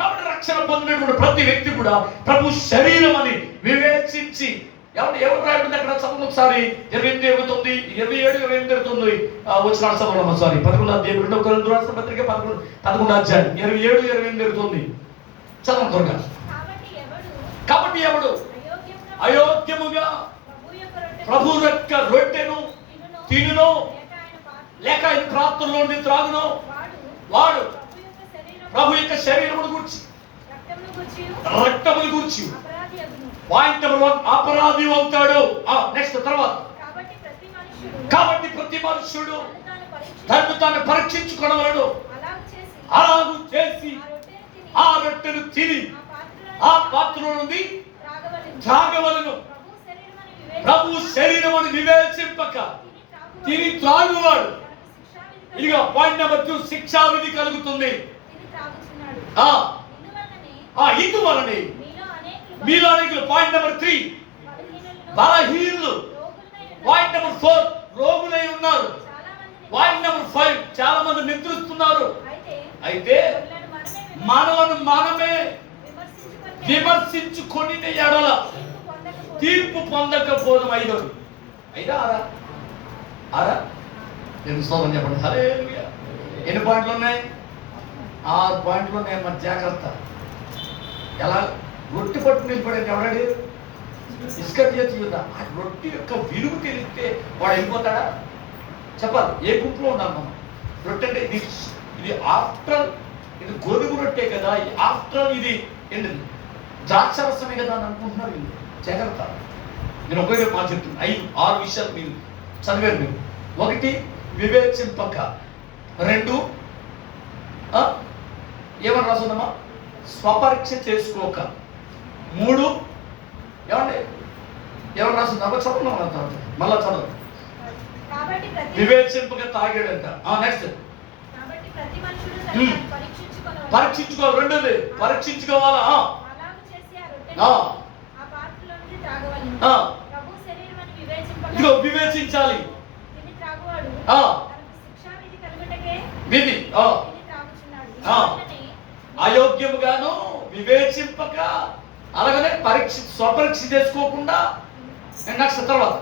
కాబట్టి రక్షణ పొందినటువంటి ప్రతి వ్యక్తి కూడా ప్రభు శరీరం అని వివేచించి, ఎవరు రాయబడింది అక్కడ? చదువు ఒకసారి. 28, 27, 28 వచ్చిన చదవడం. సారీ, 11వ అధ్యాయం 2 కొరింథీయులకు రాసిన పత్రిక 11వ అధ్యాయం 27, 28 చదవం త్వరగా. కాబట్టి ఎవడు అయోగ్యముగా ప్రభు యొక్క రొట్టెను తినునో లేక ఆయన ప్రార్థనలోని త్రాగునో వాడు ప్రభు యొక్క శరీరమును గూర్చి రక్తమును గూర్చి అపరాధి అవుతాడు. నెక్స్ట్ తర్వాత, కాబట్టి ప్రతి మనుష్యుడు తను తాను పరీక్షించుకొనవలెను. అలాగు చేసి ఆ రొట్టెను తిని ఆ పాత్రలో నుండి త్రాగవలెను. ప్రభు శరీరం అని వివేచింపక తిని త్రాగువాడు. ఇదిగో పాయింట్ నెంబర్ 2, శిక్షా విధి కలుగుతుంది. ఇందువలనే మీలో అనేకులు. పాయింట్ నెంబర్ 3, బలహీనులు. పాయింట్ నెంబర్ 4, రోగులై ఉన్నారు. పాయింట్ నెంబర్ 5, చాలా మంది నిద్రిస్తున్నారు. అయితే మనలను మనమే విమర్శించుకొని ఎడల తీర్పు పొందకపోదాం. 5వ, 5వ, 6వ, ఎన్ని స్తోత్రం చెప్పండి. హల్లెలూయా. ఎన్ని పాయింట్లు ఉన్నాయి? 6 పాయింట్లు ఉన్నాయి. మరి జాగ్రత్త. ఎలా రొట్టె పట్టు నిలబడేది ఎవడాడు? ఇస్కరియోతు యూదా. ఆ రొట్టె యొక్క విలువ తెలిస్తే వాడు వెళ్ళిపోతాడా? చెప్పాలి. ఏ గుంపులో ఉన్నాం మనం? రొట్టె అంటే ఇది ఆఫ్టర్, ఇది గోధుమ రొట్టె కదా, ఆఫ్టర్ ఇది ఏంటిది ద్రాక్షరసమే కదా అని అనుకుంటున్నారు వీళ్ళు. జాగ్రత్త. నేను ఒకే మాట చెప్తున్నాను. 6 విషయాలు మీరు చదివారు. మీరు 1 వివేచింపక, 2 ఏమని రాస్తుందమ్మా? స్వపరీక్ష చేసుకోక, 3 ఏమండి ఎవరు రాస్తుందమ్మా? చదువున్నాం మళ్ళా చదువు. వివేచింపక తాగాడంట. నెక్స్ట్ పరీక్షించుకోవాలి. 2 పరీక్షించుకోవాలా? ఇదిగో వివేచించాలి. విధి అయోగ్యముగాను వివేచింపక, అలాగనే స్వపరీక్ష చేసుకోకుండా. నెక్స్ట్ తర్వాత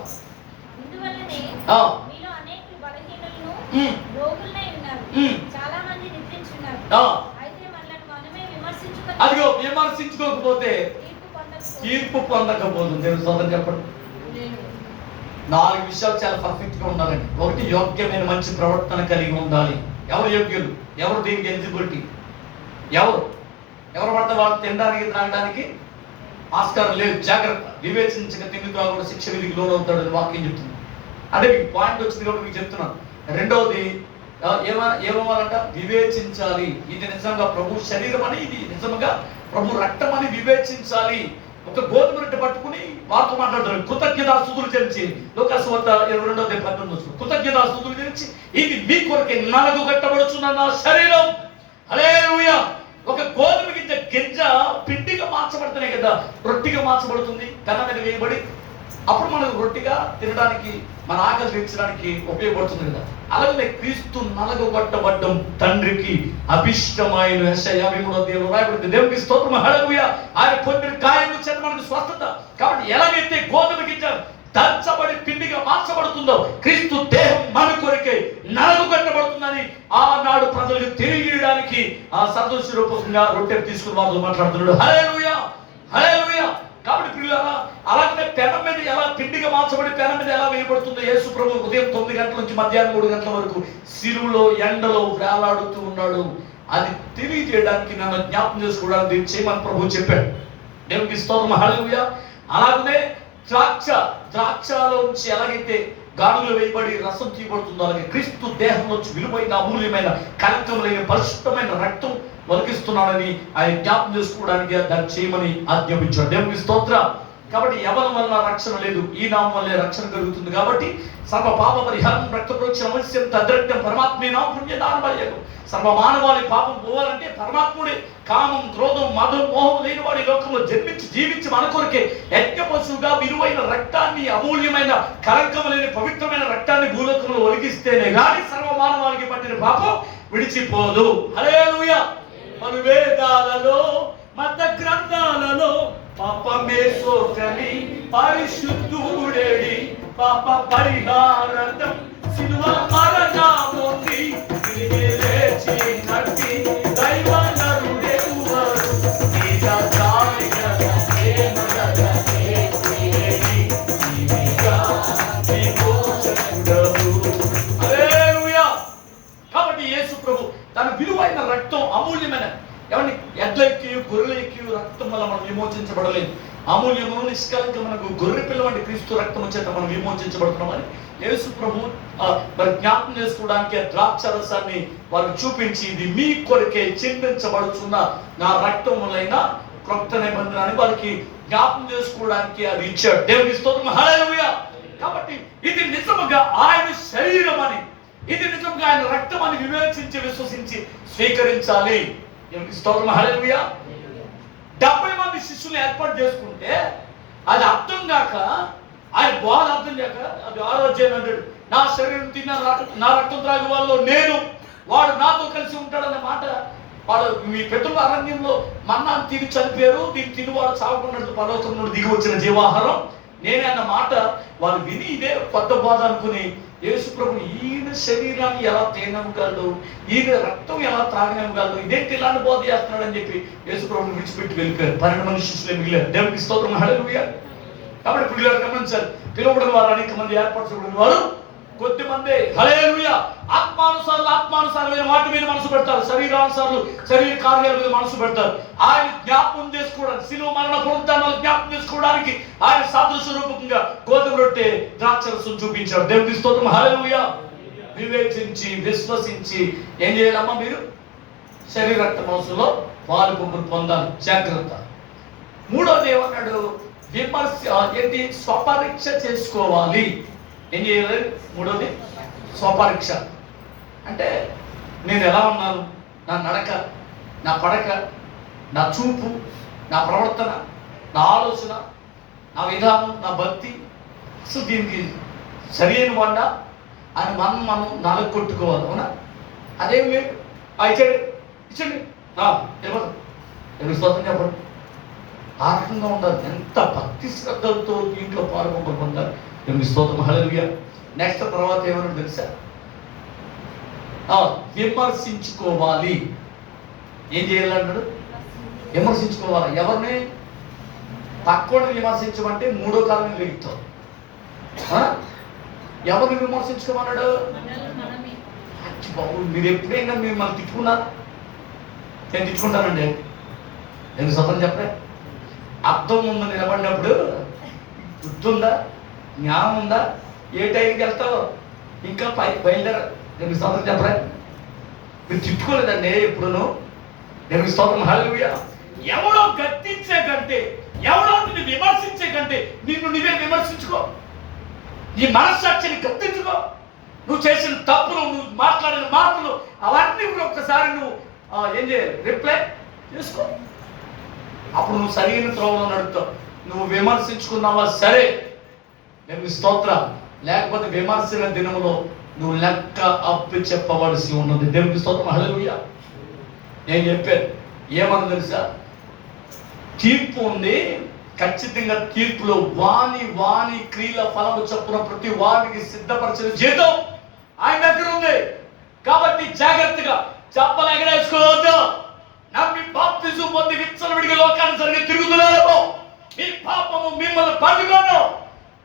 అదిగో విమర్శించుకోకపోతే తీర్పు పొందకపోతుంది. నేను సోదరు చెప్పండి. 4 విషయాలు చాలా పర్ఫెక్ట్ గా ఉండాలండి. 1 యోగ్యమైన మంచి ప్రవర్తన కలిగి ఉండాలి. ఎవరు యోగ్యులు? ఎవరు దీనికి ఎలిజిబిలిటీ? ఎవరు పడితే వాళ్ళు తినడానికి త్రాగడానికి ఆస్కారం లేదు. జాగ్రత్త. వివేచించక తిండి త్రాగుడు శిక్ష విధికి లోనవుతాడని వాక్యం చెప్తుంది. అంటే మీకు పాయింట్ వచ్చింది కాబట్టి మీకు చెప్తున్నాను. 2వది ఏమవ్వాలంట? వివేచించాలి. ఇది నిజంగా ప్రభు శరీరం అని, ఇది నిజంగా ప్రభు రక్తం అని వివేచించాలి. ఒక గోధుమ రొట్టె పట్టుకుని వారితో మాట్లాడుతున్నారు. కృతజ్ఞతాస్తుతులు చెల్లించి, లోకాసువార్త 22:19 కృతజ్ఞతాస్తుతులు చెల్లించి, ఇది మీ కొరకే నలగొట్టబడుచున్న నా శరీరం. హల్లెలూయా. ఒక గోధుమ గింజ పిండిగా మార్చబడుతున్నాయి కదా, రొట్టిగా మార్చబడుతుంది, పెన మీద వేయబడి అప్పుడు మనకు రొట్టిగా తినడానికి, మన ఆకలి తీర్చడానికి ఉపయోగపడుతుంది కదా. అలాగే క్రీస్తు నలగొట్టబడ్డం తండ్రికి అభిష్టమైన యెషయా 53 రాయబడింది. దేవునికి స్తోత్రం. హల్లెలూయా. ఆయన పొందిన గాయముల చేత మనకు స్వస్థత. కాబట్టి ఎలాగైతే గోధుమ గింజ దంచబడి పిండిగా మార్చబడుతుందో, క్రీస్తు దేహం మన కొరకే నలగొట్టబడుతుందని ఆనాడు ప్రజలకు తెలియజేయడానికి ఆ సదృశ్య రూపకంగా రొట్టె తీసుకుని వాళ్ళు మాట్లాడుతున్నాడు. హల్లెలూయా. హల్లెలూయా. కాబట్టి పిల్లలారా, అలాగే పెనం మీద ఎలా పిండిగా మార్చబడి పెనం మీద ఎలా వేయబడుతుందో, యేసు ప్రభు ఉదయం 9 గంటల నుంచి మధ్యాహ్నం 3 గంటల వరకు సిలువలో ఎండలో వేలాడుతూ ఉన్నాడు. అది తెలియజేయడానికి, నన్ను జ్ఞాపకం చేసుకోవడానికి దీన్ని చేయమని ప్రభు చెప్పాడు. దేవునికి స్తోత్రం. హల్లెలూయా. అలాగనే ద్రాక్షలోంచి ఎలాగైతే గానులు వేయబడి రసం తీయబడుతుందో, అలాగే క్రీస్తు దేహంలోంచి విలువైన అమూల్యమైన కలంకం లేని పరిశుద్ధమైన రక్తం వలికిస్తున్నాడని ఆయన జ్ఞాపకం చేసుకోవడానికి దాన్ని చేయమని ఆజ్ఞాపించాడు. దేవునికి స్తోత్రం. కాబట్టి ఎవరి వల్ల రక్షణ లేదు, ఈ నామం వల్లే రక్షణ కలుగుతుంది. కాబట్టి సర్వ పాప పరిహారం రక్తప్రోక్షణ అవశ్యం తద్రక్తం పరమాత్మే నామ పుణ్యదానమయ్యకు. సర్వ మానవాళి పాపం పోవాలంటే పరమాత్ముడే కామం, క్రోధం, మదం, మోహం లేని వాడి లోకంలో జన్మించి జీవించి మన కొరకే యజ్ఞ పశువుగా విలువైన రక్తాన్ని, అమూల్యమైన కలంకం లేని పవిత్రమైన రక్తాన్ని భూలోకంలో ఒలిగిస్తేనే గాని సర్వ మానవాళికి పట్టిన పాపం విడిచిపోదు. హల్లెలూయా. పలు వేదాలలో మత గ్రంథాలలో పాపమే సోకని పరిశుద్ధుడేడి పాప పరిహారార్థం సిలువ మరణమొంది తిరిగి లేచి నట్టి దైవ నరుడెవరు నిజ జాలిగల ప్రేమగల యేసుయేని జీవిగా విమోచకుడవు. హల్లెలూయా. కాబట్టి యేసు ప్రభు తన విలువైన రక్తం, అమూల్యమైన, ఏమండి ఎడ్లకి గొర్రెలకి రక్తం వల్ల మనం విమోచించబడలేదు. అమూల్యము నిష్కలంకమునకు గొర్రె పిల్ల వంటి క్రీస్తు రక్తం చేత మనం విమోచించబడుతున్నామని యేసు ప్రభు మరి జ్ఞాపకం చేసుకోవడానికి ఆ ద్రాక్ష రసాన్ని వారు చూపించి, ఇది మీ కొరకే చిందించబడుతున్న నా రక్తం వలన క్రొత్త నిబంధన అని వారికి జ్ఞాపకం చేసుకోవడానికి అది ఇచ్చాడు. దేవుని స్తోత్రం. హల్లెలూయా. కాబట్టి ఇది నిజముగా ఆయన శరీరం అని, ఇది నిజంగా ఆయన రక్తం అని వివేచించి విశ్వసించి స్వీకరించాలి. స్తోత్రం. హల్లెలూయా. 70 మంది శిష్యులు ఏర్పాటు చేసుకుంటే అది అర్థం కాక, ఆయన బోధ అర్థం కాక, అది ఆరోగ్యం అంటాడు, నా శరీరం తిన్న నా రక్తం త్రాగి వాళ్ళు నేను, వాడు నాతో కలిసి ఉంటాడన్న మాట. వాడు మీ పితరుల అరణ్యంలో మన్నాను తిని చనిపోయారు, దీన్ని తిని వాడు సాగుకున్నట్టు పర్వతం నుండి దిగి వచ్చిన జీవాహారం నేనే అన్న మాట వాళ్ళు విని ఇదే కొత్త బోధ అనుకుని యేసు ప్రభు ఈయన శరీరాన్ని ఎలా తినగలడు, ఈయన రక్తం ఎలా త్రాగనివ్వగలడు, ఇదేంటి ఇలాంటి బోధ చేస్తున్నాడు అని చెప్పి యేసు ప్రభుని విడిచిపెట్టి వెళ్ళిపోయారు. 12 మంది శిష్యులే మిగిలారు. దేవునికి స్తోత్రం, హల్లెలూయా. కాబట్టి పిల్లలు గమనించారు, పిలువబడిన వారు అనేక మంది, ఏర్పరచబడిన వారు కొద్ది మంది. హల్లెలూయా. ఆత్మానుసారమైన వాటి మీద మనసు పెడతారు, శరీరానుసారులు శరీర కార్యాల మీద మనసు పెడతారు. ఆయన జ్ఞాపకం చేసుకోవడానికి, శిలువ మరణ పునరుత్థానాలు జ్ఞాపకం చేసుకోవడానికి ఆయన సాదృశ్య రూపకంగా గోధుమ రొట్టె ద్రాక్షరసం చూపించాడు. దేవునికి స్తోత్రం, హల్లెలూయా. వివేచించి విశ్వసించి ఏం చేయాలమ్మా, మీరు శరీర రక్త మాంసంలో పాలు పంపులు పొందాలి, జాగ్రత్త. మూడోది ఏమన్నాడు, విమర్శ ఏంటి, స్వపరీక్ష చేసుకోవాలి. ఏం చేయాలి? మూడోది స్వపరీక్ష. అంటే నేను ఎలా ఉన్నాను, నా నడక, నా పడక, నా చూపు, నా ప్రవర్తన, నా ఆలోచన, నా విధానం, నా భక్తి, అసలు దీనికి సరైన వాడా అని మనం నాలుగు కొట్టుకోవాలి. అవునా? అదేం లేదు, ఇచ్చండి ఎవరి స్తోత్రం చెప్పండి. ఆ రకంగా ఉండాలి. ఎంత భక్తి శ్రద్ధలతో దీంట్లో పాల్గొంపలు పొందాలి. దేవుని స్తోత్రం, హల్లెలూయా. నెక్స్ట్ తర్వాత ఏమన్నా తెలుసా, విమర్శించుకోవాలి. ఏం చేయాలన్నాడు? విమర్శించుకోవాలి. ఎవరిని? పక్కోడిని విమర్శించమంటే మూడో కాలం లేగుతాం. ఎవరిని విమర్శించుకోమన్నాడు? బాబు, మీరు ఎప్పుడైనా మిమ్మల్ని తిట్టుకున్నారా? నేను తిట్టుకుంటానండి. నేను స్వతం చెప్పలే. అర్థం ముందు నిలబడినప్పుడు గుర్తుందా, జ్ఞానం ఉందా, ఏ టైంకి వెళ్తావు, ఇంకా బయలుదేర. నేను స్వతం చెప్పలే. మీరు తిట్టుకోలేదండి ఎప్పుడును. నేను స్తోత్రం, హల్లెలూయా. ఎవడో గద్దించే కంటే, ఎవడో నిన్ను విమర్శించే కంటే నిన్ను నువ్వే విమర్శించుకో. నీ మనస్సాక్షిని గద్దించుకో. నువ్వు చేసిన తప్పులు, నువ్వు మాట్లాడిన మాటలు, అవన్నీ కూడా ఒక్కసారి నువ్వు ఏం చేయాలి, రిప్లై చేసుకో. అప్పుడు నువ్వు సరైన త్రోవలో నడుపుతావు. నువ్వు విమర్శించుకున్నావా, సరే, నేను స్తోత్రం. లేకపోతే విమర్శన దినములో నువ్వు లెక్క అప్పు చెప్పవలసి ఉన్నది. దేవునికి స్తోత్రం, హల్లెలూయా. నేను చెప్పాను ఏమన్నా తెలుసా, తీర్పు ఉంది. ఖచ్చితంగా తీర్పులో వాని క్రియల ఫలము చొప్పున ప్రతి వారికి సిద్ధపరిచిన జీతం ఆయన దగ్గర ఉంది. కాబట్టి జాగ్రత్తగా చెప్పలు ఎగరేసుకోవద్దు. నమ్మి బాప్తిజం పొంది విచ్చలవిడిగా లోకానుసారంగా తిరుగుతున్నారు. మీ పాపము మిమ్మల్ని పట్టుకోను.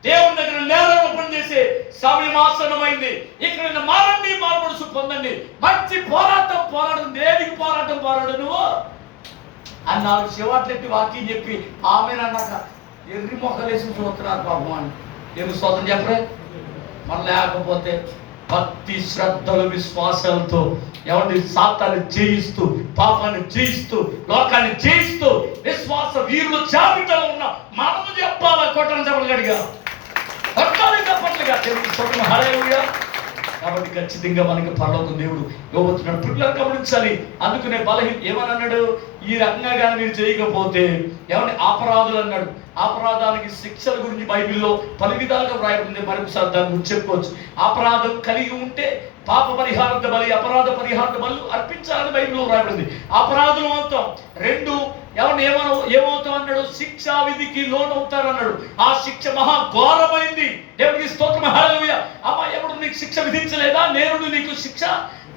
దేవుని దగ్గర నేరారోపణ చేసే సమయం ఆసన్నమైంది. ఇక్కడ మారండి, మారుమనసు పొందండి. మంచి పోరాటం దేనికి పోరాడు నువ్వు అని నాకు శివాట్లెట్టి వాక్యం చెప్పి ఆమెనన్నాక ఎర్రి మొక్కలేసి చూస్తున్నారు పాపం అని. నేను స్తోత్రం చెప్పలే. మరి లేకపోతే భక్తి శ్రద్ధలు విశ్వాసాలతో ఎవరిని సాతాన్ని జయిస్తూ, పాపాన్ని జయిస్తూ, లోకాన్ని జయిస్తూ విశ్వాస వీరులు జాబితాలో ఉన్న మనము చెప్పాలా, కొట్టని చెప్పగలిగా చెప్పట్లుగా. దేవుని స్తోత్రం, హల్లెలూయా. కాబట్టి ఖచ్చితంగా మనకి పరలోకం దేవుడు ఇవ్వబోతున్నాడు. పిల్లలు గమనించాలి. అందుకనే ఏమని అన్నాడు, ఈ రకంగా కానీ మీరు చేయకపోతే ఏమన్నా అపరాధులు అన్నాడు. అపరాధానికి శిక్షల గురించి బైబిల్లో పలు విధాలుగా వ్రాయబడింది. మరొకసారి దాని గురించి చెప్పుకోవచ్చు. అపరాధం కలిగి ఉంటే పాప పరిహారార్థ బలి, అపరాధ పరిహారార్థ బలు అర్పించాలని బైబిల్లో వ్రాయబడింది. అపరాధులు అవుతాం. రెండు ఏమవుతాం అన్నాడు, శిక్షా విధికి లోనవుతారు అన్నాడు. ఆ శిక్ష మహా ఘోరమైంది. దేవునికి స్తోత్రం, హల్లెలూయా. అమ్మా, ఎవడు నీకు శిక్ష విధించలేదా? నేను నీకు శిక్ష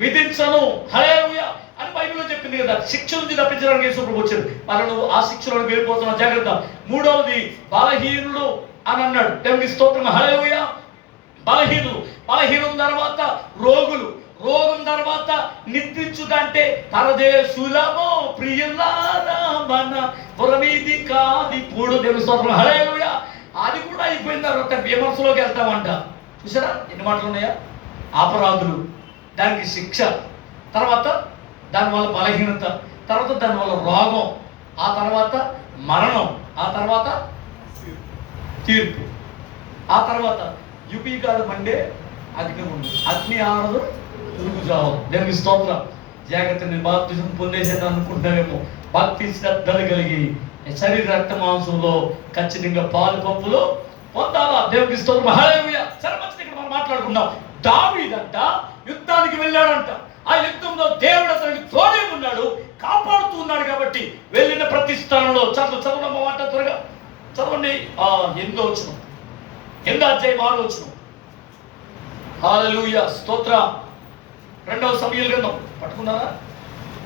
విధించను, హల్లెలూయా అని బైబిల్లో చెప్పింది కదా. శిక్ష నుంచి తప్పించడానికి యేసు ప్రభు వచ్చాడు. మరి నువ్వు ఆ శిక్షలో వెళ్ళిపోతున్నావు, జాగ్రత్త. మూడవది బలహీనుడు అని అన్నాడు. దేవునికి స్తోత్రం, హల్లెలూయా. బలహీనం తర్వాత రోగం తర్వాత నిద్రించుదంటే పరదేశులమో ప్రియులారా మన పురమీది కాది పూడు. దేవుని స్తోత్రం, హల్లెలూయా. అది కూడా అయిపోయిన తర్వాత విమర్శలోకి వెళ్తామంట. చూసారా ఎన్ని మాటలు ఉన్నాయా? అపరాధులు, దానికి శిక్ష, తర్వాత దానివల్ల బలహీనత, తర్వాత దానివల్ల రోగం, ఆ తర్వాత మరణం, ఆ తర్వాత తీర్పు, ఆ తర్వాత యుపికాడు మండే అగ్ని ఉంది. అగ్ని ఆరదు, ఉరుగు చావదు. దేవుని స్తోత్రం. జాగ్రత్త. నేను బాప్తిజం పొందేసాను అనుకుంటున్నావేమో. భక్తి శ్రద్ధలు కలిగి శరీర రక్త మాంసంలో ఖచ్చితంగా పాలు పంపులు పొందాలా. దేవునికి స్తోత్రం, హల్లెలూయా. సరే, మంచిది. ఇక్కడ మనం మాట్లాడుకున్నాం. దావీదంట యుద్ధానికి వెళ్ళాడంట. ఆ యుద్ధంలో దేవుడు అతనికి తోడే ఉన్నాడు, కాపాడుతూ ఉన్నాడు. కాబట్టి వెళ్ళిన ప్రతి స్థలంలో చదవడం మాట త్వరగా చదవండి. 8వ వచనం, 8వ అధ్యాయం 6వ వచనం. హల్లెలూయా, స్తోత్ర. 2వ సమూయేలు గ్రంథం పట్టుకున్నారా?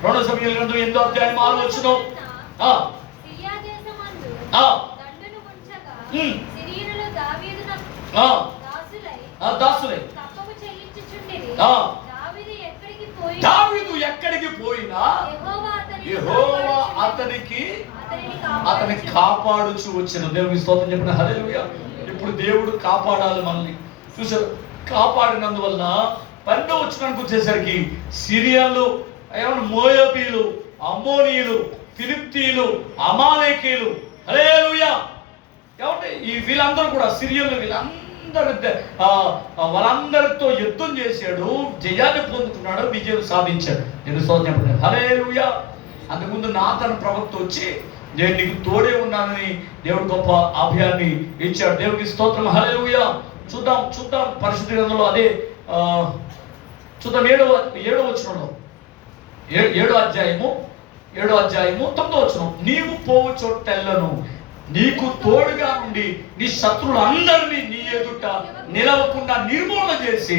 2వ సమూయేలు గ్రంథం 8వ అధ్యాయం 6వ వచనం. సిరియా దేశమందు దండును ఉంచగా సిరియనులు దావీదునకు దాసులై కప్పము చెల్లించుచుండిరి. దావీదు ఎక్కడికి పోయినా యెహోవా అతని కాపాడుచు వచ్చిన. దేవుని స్తోత్రం చెప్పిన హల్లెలూయా. ఇప్పుడు దేవుడు కాపాడాలి మనల్ని. చూసారు, కాపాడినందువలన 12వ వచనానికి వచ్చేసరికి సిరియాలు, మోయాబీలు, అమ్మోనీయులు, ఫిలిష్తీయులు, అమాలేకీయులు, హల్లెలూయా, కాబట్టి వీళ్ళందరూ కూడా సిరియన్లు, వాళ్ళందరితో యుద్ధం చేశాడు, జయాన్ని పొందుకున్నాడు, విజయం సాధించాడు. నేను స్తోత్రం చెప్పండి హల్లెలూయా. అంతకుముందు నాతాను ప్రవక్త వచ్చి నేను నీకు తోడే ఉన్నానని దేవుడు గొప్ప అభయాన్ని ఇచ్చాడు. దేవుడికి స్తోత్రం హల్లెలూయా. చూద్దాం పరిశుద్ధ గ్రంథంలో అదే చూద్దాం. 7వ వచనంలో 7వ అధ్యాయము 9వ వచనం. నీవు పోవు చోటెల్లను నీకు తోడుగా ఉండి నీ శత్రువులందరినీ నీ ఎదుట నిలవకుండా నిర్మూలన చేసి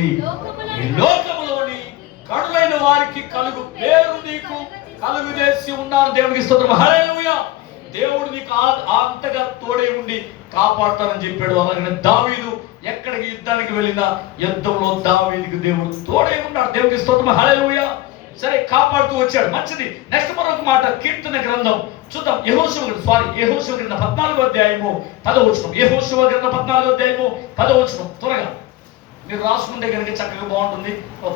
ఈ లోకములోని కడులైన వారికి కలుగు పేరు నీకు కలుగు చేసి ఉన్నారు. దేవునికి స్తోత్రం హల్లెలూయా. దేవుడు నీకు అంతగా తోడే ఉండి కాపాడుతానని చెప్పాడు. అలాగే దావీదు ఎక్కడికి యుద్ధానికి వెళ్ళినా యుద్ధంలో దావీదుకి దేవుడు తోడే ఉన్నాడు. దేవునికి స్తోత్రం హల్లెలూయా. సరే, కాపాడుతూ వచ్చాడు, మంచిది. నెక్స్ట్ మరొక మాట, కీర్తన గ్రంథం చూద్దాం. యెహోషువ గ్రంథం 14వ అధ్యాయము 10వ వచనం. యెహోషువ గ్రంథం 14వ అధ్యాయము 10వ వచనం. త్వరగా మీరు రాసుకుంటే కనుక చక్కగా బాగుంటుంది.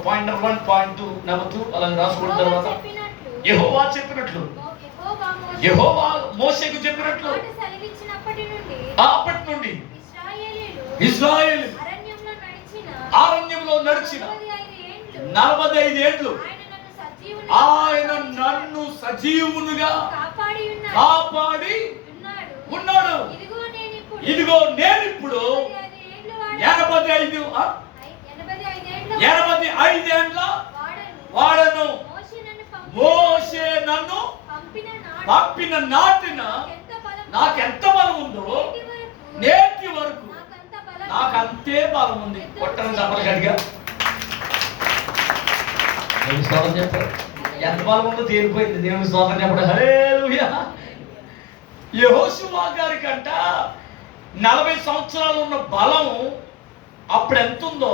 పాయింట్ నెంబర్ 1, పాయింట్ 2, నెంబర్ 2 అలా రాసుకున్న తర్వాత యెహోవా చెప్పినట్లు, యెహోవా మోషేకు చెప్పినట్లు అప్పటి నుండి ఇశ్రాయేలు అరణ్యంలో నడిచిన 45 ఏండ్లు ఆయన నన్ను సజీవునిగా కాపాడి ఉన్నాడు. ఇదిగో నేనిప్పుడు 85 ఏండ్ల వాడను. మోషే నన్ను పంపిన నాటిన నాకెంత బలం ఉందో నేటి వరకు నాకంతే బలం ఉంది. కొట్టని చెప్పలు గడిగా చెప్పారు. ఎంత బలం ఉందో తేలిపోయింది. దేవుని స్తోత్రం చెప్పడం హల్లెలూయా. యెహోషువ గారి కంట 40 సంవత్సరాలు ఉన్న బలం అప్పుడు ఎంత ఉందో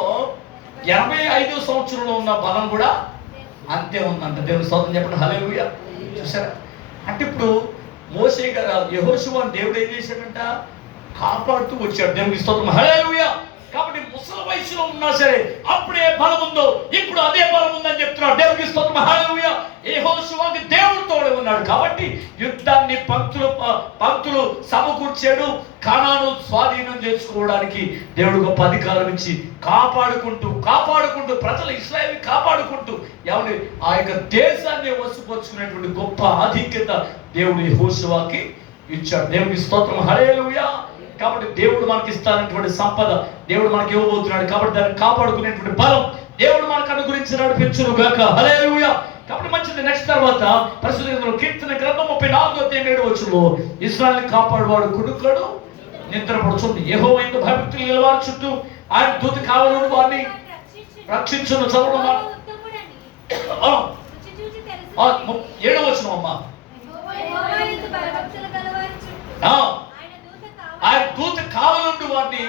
85 సంవత్సరంలో ఉన్న బలం కూడా అంతే ఉందంట. దేవుని స్తోత్రం చెప్పండి హల్లెలూయా. చూసారా, అంటే ఇప్పుడు మోషే గారు యెహోషువ దేవుడు ఏం చేశాడంట, కాపాడుతూ వచ్చాడు. దేవుని స్తోత్రం హల్లెలూయా. కాబట్టి ముసలి వయసులో ఉన్నా సరే అప్పుడే బలం ఉందో ఇప్పుడు అదే బలం ఉందని చెప్తున్నాడు. దేవునికి స్తోత్రం హల్లెలూయా. యెహోషువకి దేవుడు తోడే ఉన్నాడు కాబట్టి యుద్ధాన్ని పంక్తులు సమకూర్చాడు. కానాను స్వాధీనం చేసుకోవడానికి దేవుడు గొప్ప అధికారం ఇచ్చి కాపాడుకుంటూ ప్రజలు ఇశ్రాయేలుని కాపాడుకుంటూ ఎవరి ఆ యొక్క దేశాన్ని వశపరుచుకునేటువంటి గొప్ప ఆధిక్యత దేవుడు యెహోషువకి ఇచ్చాడు. దేవునికి స్తోత్రం హల్లెలూయా. కాబట్టి దేవుడు మనకి ఇస్తానటువంటి సంపద దేవుడు మనకి ఇవ్వబోతున్నాడు. కాబట్టి దాన్ని కాపాడుకునేటువంటి బలం దేవుడు మనకు అనుగ్రహించి నడిపించును గాక హల్లెలూయా. కాబట్టి మంచిది. నెక్స్ట్ తర్వాత పరిశుద్ధ గ్రంథంలో కీర్తన గ్రంథం 34వ అధ్యాయం 7వ వచనంలో ఇశ్రాయేలుని కాపాడువాడు కుడుకడు నిద్రపడుచుంది. యెహోవా యందు భయభక్తులు గలవారి చుట్టూ ఆయన దూత కావలను వారిని రక్షించును. చదవడం 7వ వచనం అమ్మా. ఆయన దూత కావలను వారిని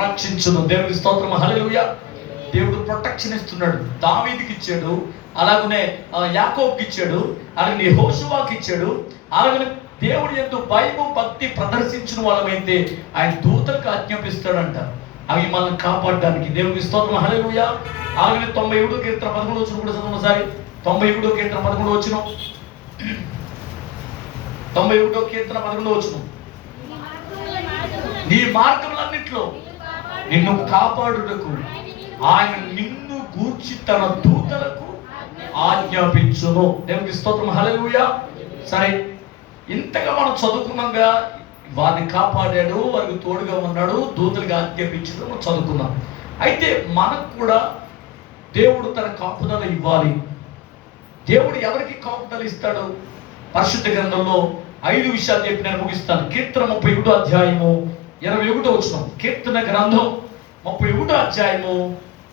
రక్షించును. దేవునికి స్తోత్రం హల్లెలూయా. దేవుడు ప్రొటెక్షన్ ఇస్తున్నాడు. దావీదుకి ఇచ్చాడు, అలాగనే యాకోబుకి ఇచ్చాడు, అలాగే యెహోషువకి ఇచ్చాడు. అలాగనే దేవుడు యందు భయము భక్తి ప్రదర్శించిన వాళ్ళమైతే ఆయన దూతలకు ఆజ్ఞాపిస్తాడంట అవి మనల్ని కాపాడడానికి. దేవునికి స్తోత్రం హల్లెలూయా. అలాగనే 97వ కీర్తన 11వ వచనం కూడా చదవండి ఒకసారి. 97వ కీర్తన 11వ వచనం. 97వ కీర్తన 11వ వచనం. నీ మార్గములన్నిట్లో నిన్ను కాపాడుటకు ఆయన నిన్ను గూర్చి తన దూతలకు ఆజ్ఞాపించును. దేవునికి స్తోత్రం హల్లెలూయా. సరే, ఇంతగా మనం చదువుకున్నాగా వారిని కాపాడాడు, వారికి తోడుగా ఉన్నాడు, దూతలుగా ఆజ్ఞాపించడం మనం చదువుకున్నాం. అయితే మనకు కూడా దేవుడు తన కాపుదల ఇవ్వాలి. దేవుడు ఎవరికి కాపుదల ఇస్తాడు? పరిశుద్ధ గ్రంథంలో 5 విషయాలు చెప్పి నేను ముగిస్తాను. కీర్తన 31వ అధ్యాయము 21వ వచనం. కీర్తన గ్రంథం 31వ అధ్యాయము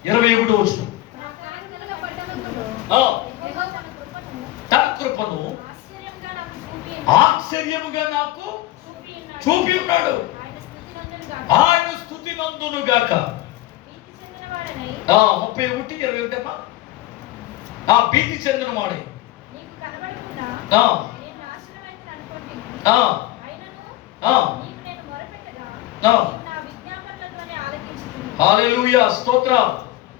21వ వచనం. నా ప్రార్థనల పట్టణములో ఆ, యెహోవా తన కృపను తన కృపను ఆశ్చర్యంగా నాకు ఆశ్చర్యముగా నాకు చూపియున్నాడు. చూపి ఉన్నాడు. ఆయన స్తుతినందునుగాక. ఆయన స్తుతి నందునుగాక. భీతి చెందినవాడనై 31:21 అమ్మా. భీతి చెందిన వాడే. నీకు కనబడకుండా ఆ, నేను నాశనమైతిని అనుకొంటిని. ఆ, అయినను ఆ, నీకు నేను మొరపెట్టగా ఆ. నీవు నా విజ్ఞాపనలతోనే ఆలకించుచున్నావు. హల్లెలూయా, స్తోత్రం,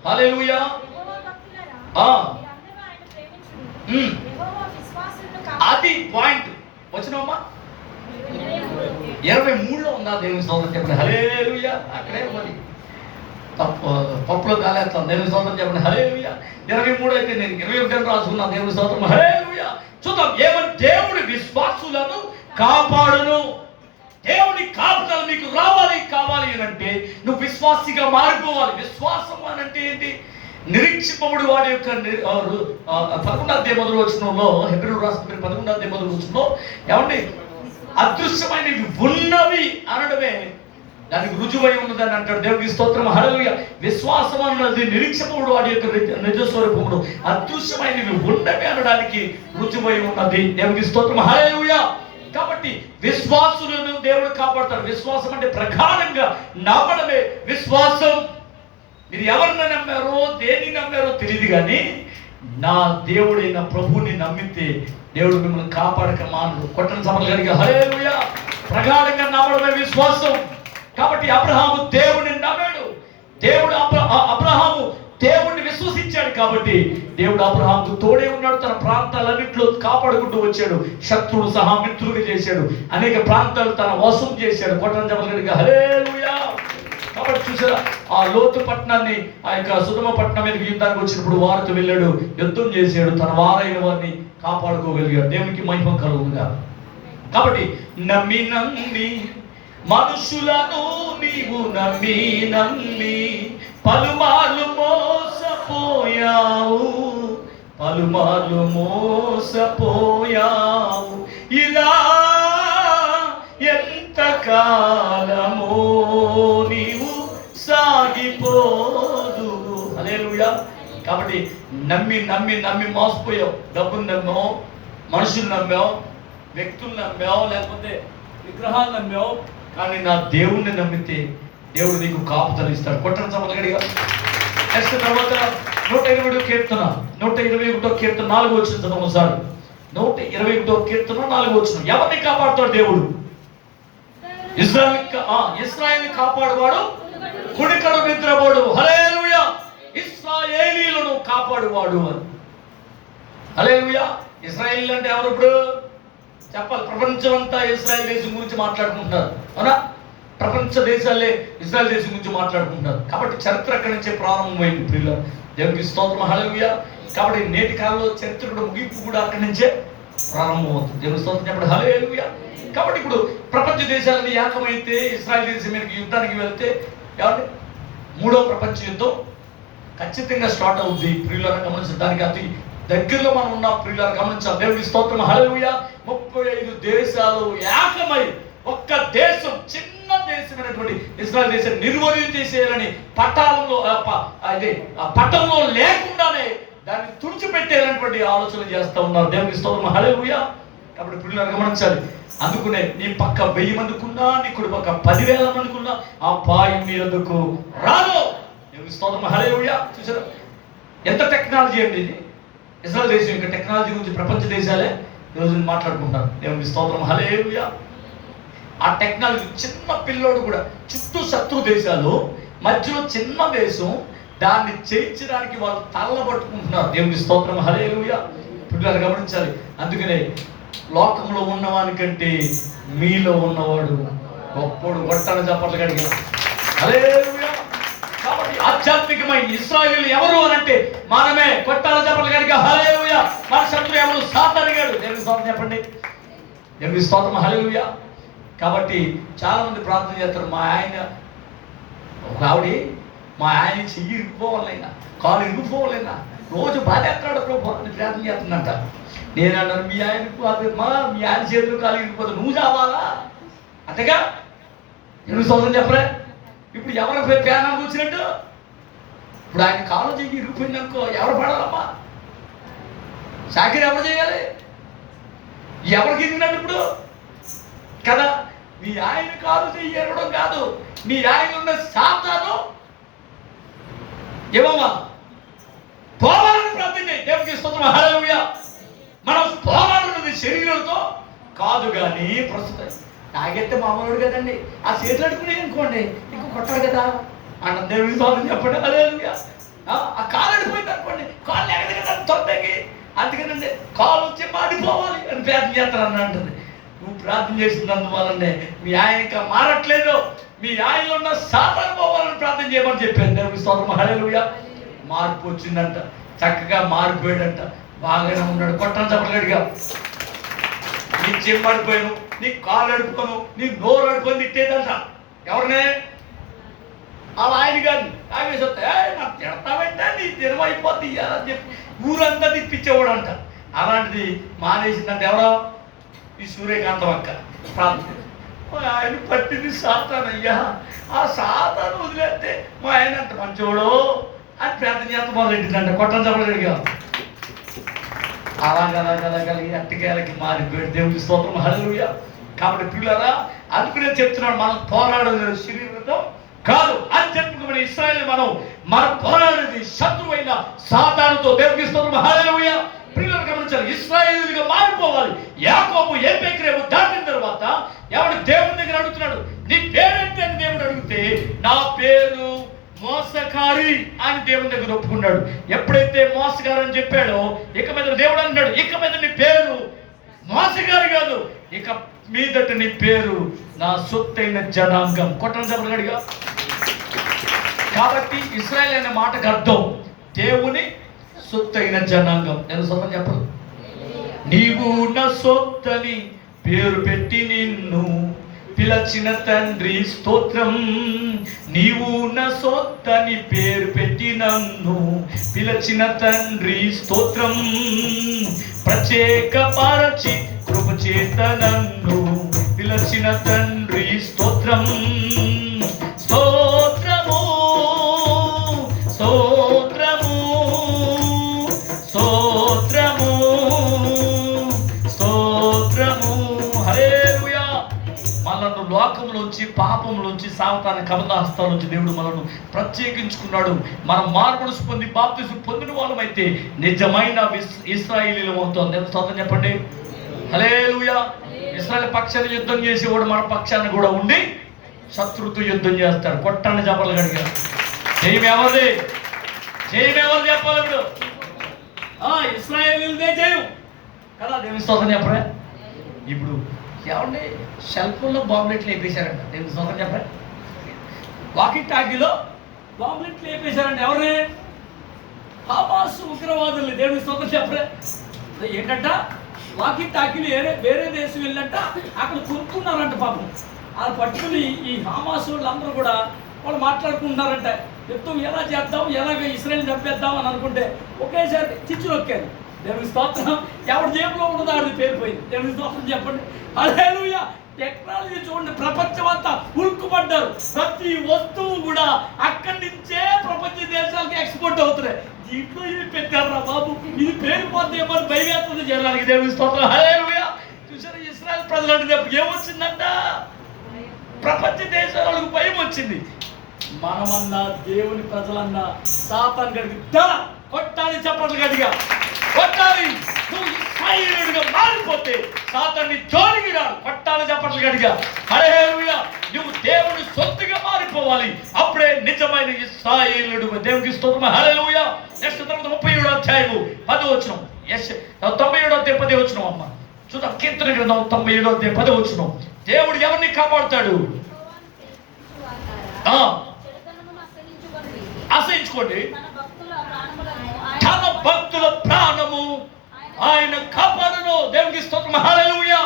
హల్లెలూయా. యెహోవా భక్తులారా, ఆ. మీరందరూ ఆయన ప్రేమించుడి. ఉమ్. యెహోవా విశ్వాసులను అది పాయింట్. వచ్చినమ్మా 23లో ఉందా దేవుని స్తోత్రం చెప్పండి హల్లెలూయా. అక్కడే మరి పప్పులో కాలేస్తాం దేవుని స్తోత్రం చెప్పండి హల్లెలూయా. 23 అయితే నేను 21 రాసుకున్నా దేవుని స్తోత్రం హల్లెలూయా. చూద్దాం ఏమని. దేవుడి విశ్వాసులను కాపాడును. దేవుని కాపుదల మీకు కావాలి అని అంటే నువ్వు విశ్వాసిగా మారిపోవాలి. విశ్వాసం అని అంటే ఏంటి? నిరీక్షింపబడి వాడి యొక్క 11వ అధ్యాయం మొదలు వచనంలో, హెబ్రీయులకు రాసిన 11వ అధ్యాయం మొదలు వచనంలో ఏమండి, అదృశ్యమైనవి ఉన్నవి అనడమే దానికి రుజువై ఉన్నదని అంటాడు. దేవునికి స్తోత్రం హల్లెలూయా. విశ్వాసం అన్నది నిరీక్షింపబడి వాడి యొక్క నిజ స్వరూపమును, అదృశ్యమైనవి ఉన్నవి అనడానికి రుజువై ఉన్నది. దేవునికి స్తోత్రం హల్లెలూయా. కాబట్టి విశ్వాసులను దేవుడు కాపాడతాడు. విశ్వాసం అంటే ప్రగాఢంగా నమ్మడమే విశ్వాసం. మీరు ఎవరిని నమ్మారో దేన్ని నమ్మారో తెలియదు, కానీ నా దేవుడైన ప్రభువుని నమ్మితే దేవుడు మిమ్మల్ని కాపాడక మానడు. కొట్టని సమలు కనుక హల్లెలూయా. ప్రగాఢంగా నమ్మడమే విశ్వాసం. కాబట్టి అబ్రహాము దేవుడిని నమ్మాడు. దేవుడు అబ్రహాము దేవుడిని విశ్వసించాడు. కాబట్టి దేవుడు అబ్రహాముకు తోడే ఉన్నాడు. తన ప్రాంతాలన్నింటిలో కాపాడుకుంటూ వచ్చాడు. శత్రువులు సహా మిత్రులుగా చేశాడు. అనేక ప్రాంతాలు తన వశం చేశాడు. కొట్టని సమలు కనుక హల్లెలూయా. కాబట్టి చూసారా, ఆ లోతు పట్టణాన్ని, ఆ యొక్క సుధమ పట్టణం మీదకి యుద్ధానికి వచ్చినప్పుడు వారితో వెళ్ళాడు, యుద్ధం చేశాడు, తన వారైన వారిని కాపాడుకోగలిగాడు. దేవునికి మహిమ కలుగుగా. కాబట్టి నమ్మి మనుషులను నీవు నమ్మి పలుమార్లు మోసపోయావు ఇలా ఎంతకాలమో నీవు సాగిపోదు. హల్లెలూయా. కాబట్టి నమ్మి మోసపోయావు. డబ్బును నమ్మావు, మనుషులు నమ్మావు, వ్యక్తులు నమ్మావు, లేకపోతే విగ్రహాలు నమ్మావు. కానీ నా దేవుణ్ణి నమ్మితే దేవుడు నీకు కాపుదల ఇస్తాడు. కొట్టని సమలగడిగా. నెక్స్ట్ తర్వాత 121 కీర్తన 4 వచ్చిన ఒకసారి. 121 కీర్తన 4 వచ్చిన. ఎవరిని కాపాడుతాడు దేవుడు? ఇశ్రాయేలుని కాపాడువాడు కుడికడు నిద్రపోడు. హల్లెలూయా. ఇశ్రాయేలీయులను కాపాడువాడు అని. హల్లెలూయా. ఇశ్రాయేలీయులు అంటే ఎవరు? ఇప్పుడు చెప్పాలి. ప్రపంచం అంతా ఇశ్రాయేల్ దేశం గురించి మాట్లాడుకుంటున్నారు, అవునా? ప్రపంచ దేశాలే ఇశ్రాయేల్ దేశం గురించి మాట్లాడుకుంటున్నారు. కాబట్టి చరిత్ర అక్కడి నుంచే ప్రారంభమైంది. ప్రియుల దేవునికి స్తోత్రం హల్లెలూయా. కాబట్టి నేటి కాలంలో చరిత్ర కూడా ముగింపు కూడా అక్కడి నుంచే ప్రారంభమవుతుంది. దేవుని స్తోత్రం చెప్పండి హల్లెలూయా. కాబట్టి ఇప్పుడు ప్రపంచ దేశాలని ఏకమైతే ఇశ్రాయేల్ దేశం మీదకి యుద్ధానికి వెళ్తే ఏమంటే 3వ ప్రపంచ యుద్ధం ఖచ్చితంగా స్టార్ట్ అవుతుంది. ప్రియులను గమనించడానికి అతి దగ్గరలో మనం ఉన్న ప్రియులను గమనించాలి. దేవుని స్తోత్రం హల్లెలూయా. 35 దేశాలు ఏకమై ఒక్క దేశం, చిన్న దేశమైనటువంటి ఇశ్రాయేల్ దేశం నిర్వీర్యం చేసేయాలని పట్టణంలో లేకుండానే దాన్ని తుడిచిపెట్టేయాలనేటువంటి ఆలోచన చేస్తూ ఉన్నారు. దేవుని స్తోత్రం హల్లెలూయా. కాబట్టి ప్రియులను గమనించాలి. అందుకునే నీ పక్క 1000 మందికున్నా, నీ కుడి పక్క 10,000 మందికున్నా ఆ పాయం మీ వద్దకు రాదు. దేవుని స్తోత్రం హల్లెలూయా. చూసారా ఎంత టెక్నాలజీ అండి ఇది. ఇశ్రాయేల్ దేశం ఇంకా టెక్నాలజీ గురించి ప్రపంచ దేశాలే ఈరోజు మాట్లాడుకుంటారు. దేవుని స్తోత్రం హల్లెలూయా. ఆ టెక్నాలజీ చిన్న పిల్లోడు కూడా, చుట్టూ శత్రు దేశాలు, మధ్యలో చిన్న దేశం, దాన్ని చేయించడానికి వాళ్ళు తల్లబట్టుకుంటున్నారు. దేవుని స్తోత్రం హల్లెలూయా. పిల్లలు గమనించాలి. అందుకనే లోకంలో ఉన్నవానికంటే మీలో ఉన్నవాడు గొప్పడు. గొట్టన చప్పట్లు కడిగా హల్లెలూయా. కాబట్టి ఆధ్యాత్మికమైన ఇశ్రాయేలు ఎవరు అని అంటే మనమే. కొట్టాల చప్పట్లు కడిగా హల్లెలూయా. మన శత్రువు ఎవరు? సాతాను గాడు. దేవుని స్తోత్రం చెప్పండి. దేవుని స్తోత్రం హల్లెలూయా. కాబట్టి చాలా మంది ప్రార్థన చేస్తారు. మా ఆయన ఒక చెయ్యి ఇరిగిపోవాలైనా, కాలు ఇరిగిపోవాలైనా రోజు బాధ ఎత్తాడు ప్రభు అని ప్రార్థన చేస్తుందంట. నేను అన్నాను, మీ ఆయన చేతులు కాలు ఇరిగిపోతే నువ్వు చావాలా? అంతేగా ఎందుకు స్తోత్రం చెప్పలే? ఇప్పుడు ఎవరికి పేనానికి వచ్చినట్టు ఇప్పుడు ఆయన కాలు చెయ్యి ఇరిగిపోయింది అనుకో, ఎవరు పడాలమ్మా? చాకరీ ఎవరు చేయాలి? ఎవరికి ఇరిగినట్టు ఇప్పుడు కదా? నీ ఆయన కాలు చెయ్యి ఎరగడం కాదు, నీ ఆయన ఉన్న సాతాను ఏమమ్మా పోవాలని ప్రార్థన చేయి. దేవునికి స్తోత్రం, హల్లెలూయా. మనం పోవాలన్నది శరీరంతో కాదు కానీ ప్రస్తుతం తాగెత్తే మామూలు కదండి. ఆ చేతులు అడుకునే అనుకోండి ఇంకో కొట్టాలి కదా అన్న దేవుని స్తోత్రం చెప్పండి, హల్లెలూయా. ఆ కాలు అడిపోయింది అనుకోండి, కాళ్ళు ఎగదు కదా తొందరకి. అందుకనండి కాలు వచ్చి మాడిపోవాలి అని ప్రార్థన చేస్తారు అన్న అంటుంది. నువ్వు ప్రార్థన చేసినందువల్లనే మీ ఆయన ఇంకా మారట్లేదు, మీ ఆయనలో ఉన్న సాతాను పోవాలని ప్రార్థన చేయమని చెప్పాను. దేవుని స్తోత్రం, హల్లెలూయా. మార్పు వచ్చిందంట, చక్కగా మారిపోయాడంట, బాగానే ఉన్నాడు. కొట్టని చెప్పలేడుగా. నీ చెంబు అడిపోయాను, నీ కాలు అడుపుకోను, నీ నోరు అడుపుకొని తిట్టేదంట. ఎవరినే? అలా ఆయన గారిని తాగేసి వస్తే నాకు తిడతావంటే నీ దినం అయిపోద్ది అని చెప్పి ఊరంతా తిప్పించేవాడు అంట. అలాంటిది మానేసిందంటే ఎవరో? ఈ సూర్యకాంతం అక్క ప్రార్థన. మా ఆయన పట్టింది సాతాను అయ్యా, ఆ సాతాను వదిలేస్తే మా ఆయన అంత మంచోడు అని ప్రార్థన చేత మొదలెట్టిందంట. కొట్టని చెప్పలేడుగా. అలాగలగలగలిగి అట్టకేలకి మారిపోయాడు. దేవుడి స్తోత్రం, హల్లెలూయా. కాబట్టి పిల్లరా, అందుకునే చెప్తున్నాడు, మనం పోరాడేది శరీరంతో కాదు, ఆధ్యాత్మికమైన ఇశ్రాయేలు మనం పోరాడేది శత్రువైన సాతానుతో. దేవుడి స్తోత్రం, హల్లెలూయా. పిల్లలు గమనించాలి, ఇశ్రాయేలుగా మారిపోవాలి. యాకోబు ఏబేక్రేము దాటిన తర్వాత ఎవడు దేవుని దగ్గర అడుగుతున్నాడు, నీ పేరేంటి అని దేవుడు అడిగితే, నా పేరు మోసకారి అని దేవుని దగ్గర ఒప్పుకున్నాడు. ఎప్పుడైతే మోసగారు అని చెప్పాడో ఇక మీద దేవుడు అన్నాడు, ఇక మీద నీ పేరు మోసగారి కాదు, ఇక మీదట నీ పేరు నా సొత్తైన జనాంగం. కొట్టని చెప్పగలిగా. కాబట్టి ఇశ్రాయేల్ అనే మాటకు అర్థం దేవుని సొత్తైన జనాంగం. నేను సొంతం చెప్పను. నీవు నా సొత్తని పేరు పెట్టి నిన్ను పిలచిన తండ్రి స్తోత్రం. నీవు నా సొత్తని పేరు పెట్టి నన్ను పిలచిన తండ్రి స్తోత్రం. ప్రత్యేక పరచి కృప చేత నన్ను పిలచిన తండ్రి స్తోత్రం. స్తోత్రము స్తోత్రము స్తోత్రము స్తోత్రము, హల్లెలూయా. మనల్ని లోకంలోంచి, పాపంలోంచి, సాతాను కబంధహస్తాల నుంచి దేవుడు మనల్ని ప్రత్యేకించుకున్నాడు. మనం మార్పును పొంది బాప్తిసం పొందిన వాళ్ళమైతే నిజమైన ఇశ్రాయేలీయులం అవుతాం. నేను స్తోత్రం చెప్పండి, హల్లెలూయా. ఇశ్రాయేలు పక్షాన్ని యుద్ధం చేసేవాడు మన పక్షాన్ని కూడా ఉండి శత్రుతో యుద్ధం చేస్తాడు. కొట్టండి చెప్పలు గడిగా. జయం ఎవరిది? జయం ఎవరు చెప్పాలి ఇప్పుడు? ఇశ్రాయేలీయులదే జయం కదా. దేవుని స్తోత్రం చెప్పరా. ఇప్పుడు ఏమండి సెల్ ఫోన్లో బాంబులెట్లు వేపేశారంట. దేవుని స్తోత్రం చెప్పరా. వాకీ టాకీలో బాంబులెట్లు వేపేశారంట. ఎవరే? హమాస్ ఉగ్రవాదులు. దేవుని స్తోత్రం చెప్పరా. ఏంటంట, వాకీ టాకీలు వేరే దేశం వెళ్ళంట, అక్కడ కొనుక్కున్నారంట. పాపం వాళ్ళు పట్టుకుని ఈ హమాస్ వాళ్ళందరూ కూడా వాళ్ళు మాట్లాడుకుంటున్నారంట, యుద్ధం ఎలా చేద్దాం, ఎలాగ ఇశ్రాయేల్ చంపేద్దాం అని అనుకుంటే ఒకేసారి చిచ్చు నొక్కారు. దేవుని స్తోత్రం. ఎవరి జేబులో ఉన్నదో ఆడిది పేరుపోయింది. దేవుని స్తోత్రం చెప్పండి, హల్లెలూయా. టెక్నాలజీ చూడండి, ప్రపంచం అంతా ఉరుక్కుపడ్డారు. ప్రతి వస్తువు కూడా అక్కడి నుంచే ప్రపంచ దేశాలకి ఎక్స్పోర్ట్ అవుతున్నాయి. దీంట్లో ఇవి పెట్టారా బాబు, ఇది పేరుపోద్దేమో అని భయవేస్తుంది జనానికి. దేవుని స్తోత్రం, హల్లెలూయా. చూసారా, ఇశ్రాయేల్ ప్రజలు అంటే ఏమొచ్చిందంట? ప్రపంచ దేశాలకు భయం వచ్చింది. మనమన్నా దేవుని ప్రజలన్నా సాతాను గడికి కొట్టాలి, చప్పట్లు గట్టిగా కొట్టాలి. నువ్వు ఇశ్రాయేలుగా మారిపోతే సాతాన్ని జోలికి రాడు. కొట్టాలి, చప్పట్లు గట్టిగా, హల్లెలూయా. నువ్వు దేవుని సొత్తుగా మారిపోవాలి, అప్పుడే నిజమైన ఇశ్రాయేలుడు. దేవునికి స్తోత్రం, హల్లెలూయా. నెక్స్ట్ తర్వాత 37వ అధ్యాయము 10వ వచనం. 97వ అధ్యాయం 10వ వచనం. అమ్మ చూద్దాం, కీర్తన గ్రంథం 97వ అధ్యాయం 10వ వచనం. దేవుడు ఎవరిని కాపాడుతాడు? అసహించుకోండి. తన భక్తుల ప్రాణము ఆయన కాపాడును. దేవునికి స్తోత్రం, హల్లెలూయా.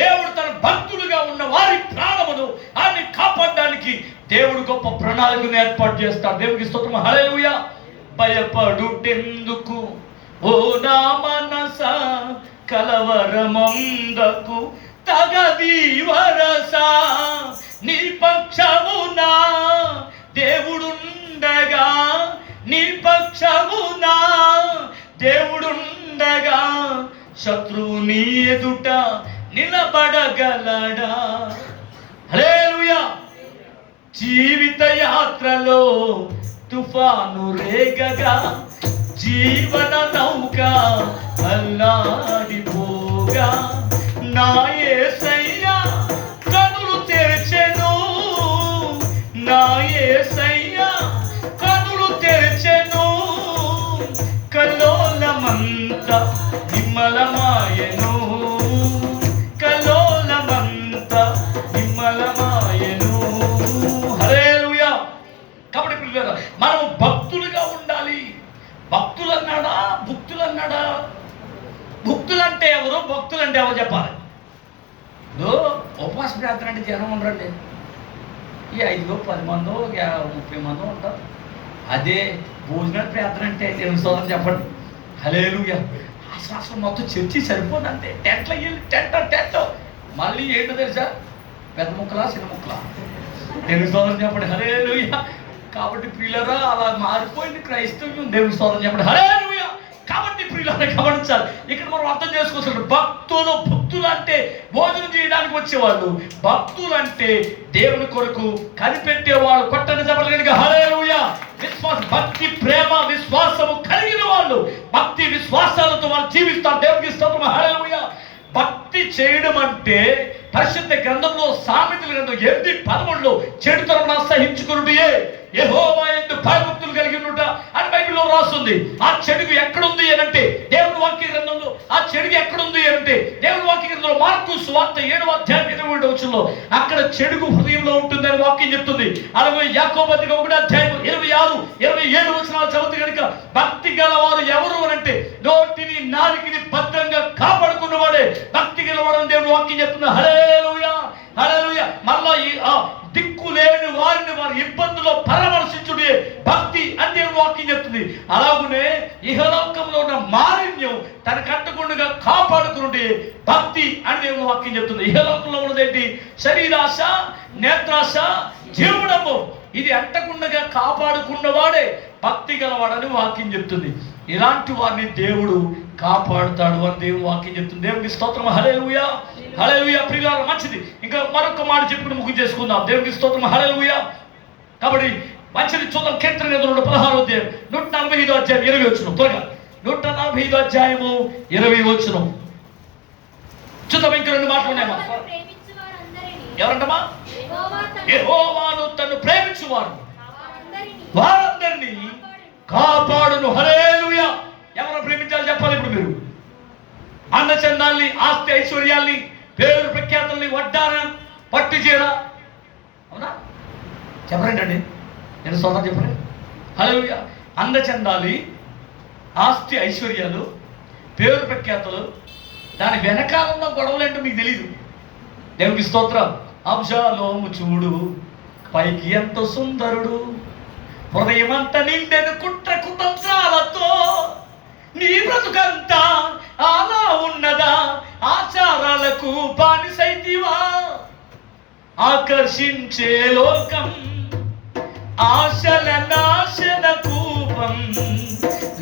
దేవుడు తన భక్తులుగా ఉన్న వారి ప్రాణమును ఆయన కాపాడడానికి దేవుడు గొప్ప ప్రణాళికను ఏర్పాటు చేస్తాడు. దేవునికి స్తోత్రం, హల్లెలూయా. భయపడుటెందుకు ఓ నా మనస, కలవరమందకు తగది వరస. నీ పక్షమున దేవుడుండగా నీ శత్రువుని ఎదుట నిలబడగలడా? హల్లెలూయా. జీవిత యాత్రలో తుఫాను రేగగా జీవన నౌక అల్లాడిపోగా నా యేసయ్య కనులు తెరిచెను, నా యేసయ్య కనులు తెరిచెను. కల్లోలమంత నిమ్మలమాయెను, కల్లోలమంత నిమ్మలమాయెను. హల్లెలూయా. కాబట్టి పిల్లలు మనం భక్తులుగా ఉండాలి. భక్తులు అన్నాడా భక్తులు అన్నాడా? భక్తులు అంటే ఎవరు, భక్తులు అంటే ఎవరు చెప్పాలి? ఉపవాస ప్రార్థన అంటే జనం ఉండరండి. ఈ 5 10 మందో 30 మందో ఉంటారు. అదే భోజన ప్రార్థన అంటే దేవుని స్తోత్రం చెప్పండి. హల్లెలూయా. అసలు మొత్తం చర్చి సరిపోదు అంతే. టెంట్లో వెళ్ళి టెంట్ మళ్ళీ ఏంటో తెలుసా? పెద్ద ముక్కలా చిన్న ముక్కలా? దేవుని స్తోత్రం చెప్పండి. హల్లెలూయా. కాబట్టి ప్రియులరా అలా మారిపోయింది క్రైస్తవ్యం. దేవుని స్తోత్రం చెప్పండి. హల్లెలూయా. కాబట్టి ప్రియులరా గమనించాలి. ఇక్కడ మనం అర్థం చేసుకోవచ్చు. భక్తులు అంటే భోజనం చేయడానికి వచ్చేవాళ్ళు. భక్తులు అంటే దేవుని కొరకు కనిపెట్టేవాళ్ళు. కొట్టని చెప్పలు కనుక హల్లెలూయా. భక్తి ప్రేమ విశ్వాసము కలిగిన వాళ్ళు, భక్తి విశ్వాసాలతో వాళ్ళు జీవిస్తారు. దేవునికి స్తోత్రం. హల్లెలూయా. భక్తి చేయడం అంటే పరిశుద్ధ గ్రంథంలో సామెతల గ్రంథం 8:13 చెడుతనం అసహించుకునుటయే యెహోవా యందు భయభక్తులు కలిగి ఉండుట అని బైబిల్లో రాస్తుంది. ఆ చెడుగు ఎక్కడుంది అంటే దేవుని వాక్య గ్రంథంలో ఆ చెడుగు ఎక్కడుంది అంటే దేవుని వాక్య గ్రంథంలో మార్కు సువార్త 7:27 అక్కడ చెడుగు హృదయంలో ఉంటుందని వాక్యం చెప్తుంది. అలాగే యాకోబు పత్రిక 1:26-27 చదువుతూ కనుక భక్తి గలవారు ఎవరు అంటే నోటిని నాలుకని భద్రంగా కాపాడుకున్నవాడే భక్తి గలవాడు దేవుని వాక్యం చెప్తుంది. హల్లెలూయా. హల్లెలూయా. మళ్ళా ఈ దిక్కు లేని వారిని వారి ఇబ్బందుల్లో పరామర్శించుడే భక్తి అని దేవుని వాక్యం చెప్తుంది. అలాగనే ఇహలోకంలో ఉన్న మాలిన్యం తన కట్టకుండా కాపాడుకునే భక్తి అని దేవుని వాక్యం చెప్తుంది. ఇహలోకంలో ఉన్నదేంటి? శరీరాశ, నేత్రాశ, జీవనము. ఇది అంటకుండా కాపాడుకున్నవాడే భక్తి గలవాడని వాక్యం చెప్తుంది. ఇలాంటి వారిని దేవుడు కాపాడుతాడు అని దేవుని వాక్యం చెప్తుంది. దేవునికి స్తోత్రం. హల్లెలూయా. హల్లెలూయా. ప్రియులారా మంచిది. ఇంకా మరొక మాట చెప్పుకుని ముగింపు చేసుకుందాం. దేవునికి స్తోత్రం. హల్లెలూయా. కాబట్టి మంచిది చూద్దాం. కీర్తన గ్రంథం 16వ అధ్యాయం 145వ అధ్యాయం 20 త్వరగా 145వ అధ్యాయము 20 చూద్దాం. ఇంకా 2 మాటలు ఉన్నాయమ్మా. ఎవరంటమ్మా? యెహోవాను తన్ను ప్రేమించువారు వారందరినీ కాపాడును. హల్లెలూయా. ఎవరు ప్రేమించాలి చెప్పాలి ఇప్పుడు మీరు? అందచందాల్ని, ఆస్తి ఐశ్వర్యాల్ని, పేరు ప్రఖ్యాతుల్ని, వడ్డానం, పట్టు చీర, అవునా? చెప్పరేంటండి? నేను సోదరు చెప్పండి. హల్లెలూయా. అందచందాలి, ఆస్తి ఐశ్వర్యాలు, పేరు ప్రఖ్యాతులు, దాని వెనకాలన్న గొడవలు ఏంటో మీకు తెలీదు. దేవునికి స్తోత్రం. అబ్షాలోము చూడు పైకి ఎంతో సుందరుడు, హృదయమంతా నిండెను కుట్ర కుతంత్రాలతో, నీ బ్రతుకంతా అలా ఉన్నదా? ఆచారాలకు బానిసైతివా? ఆకర్షించే లోకం ఆశల నాశన కూపం,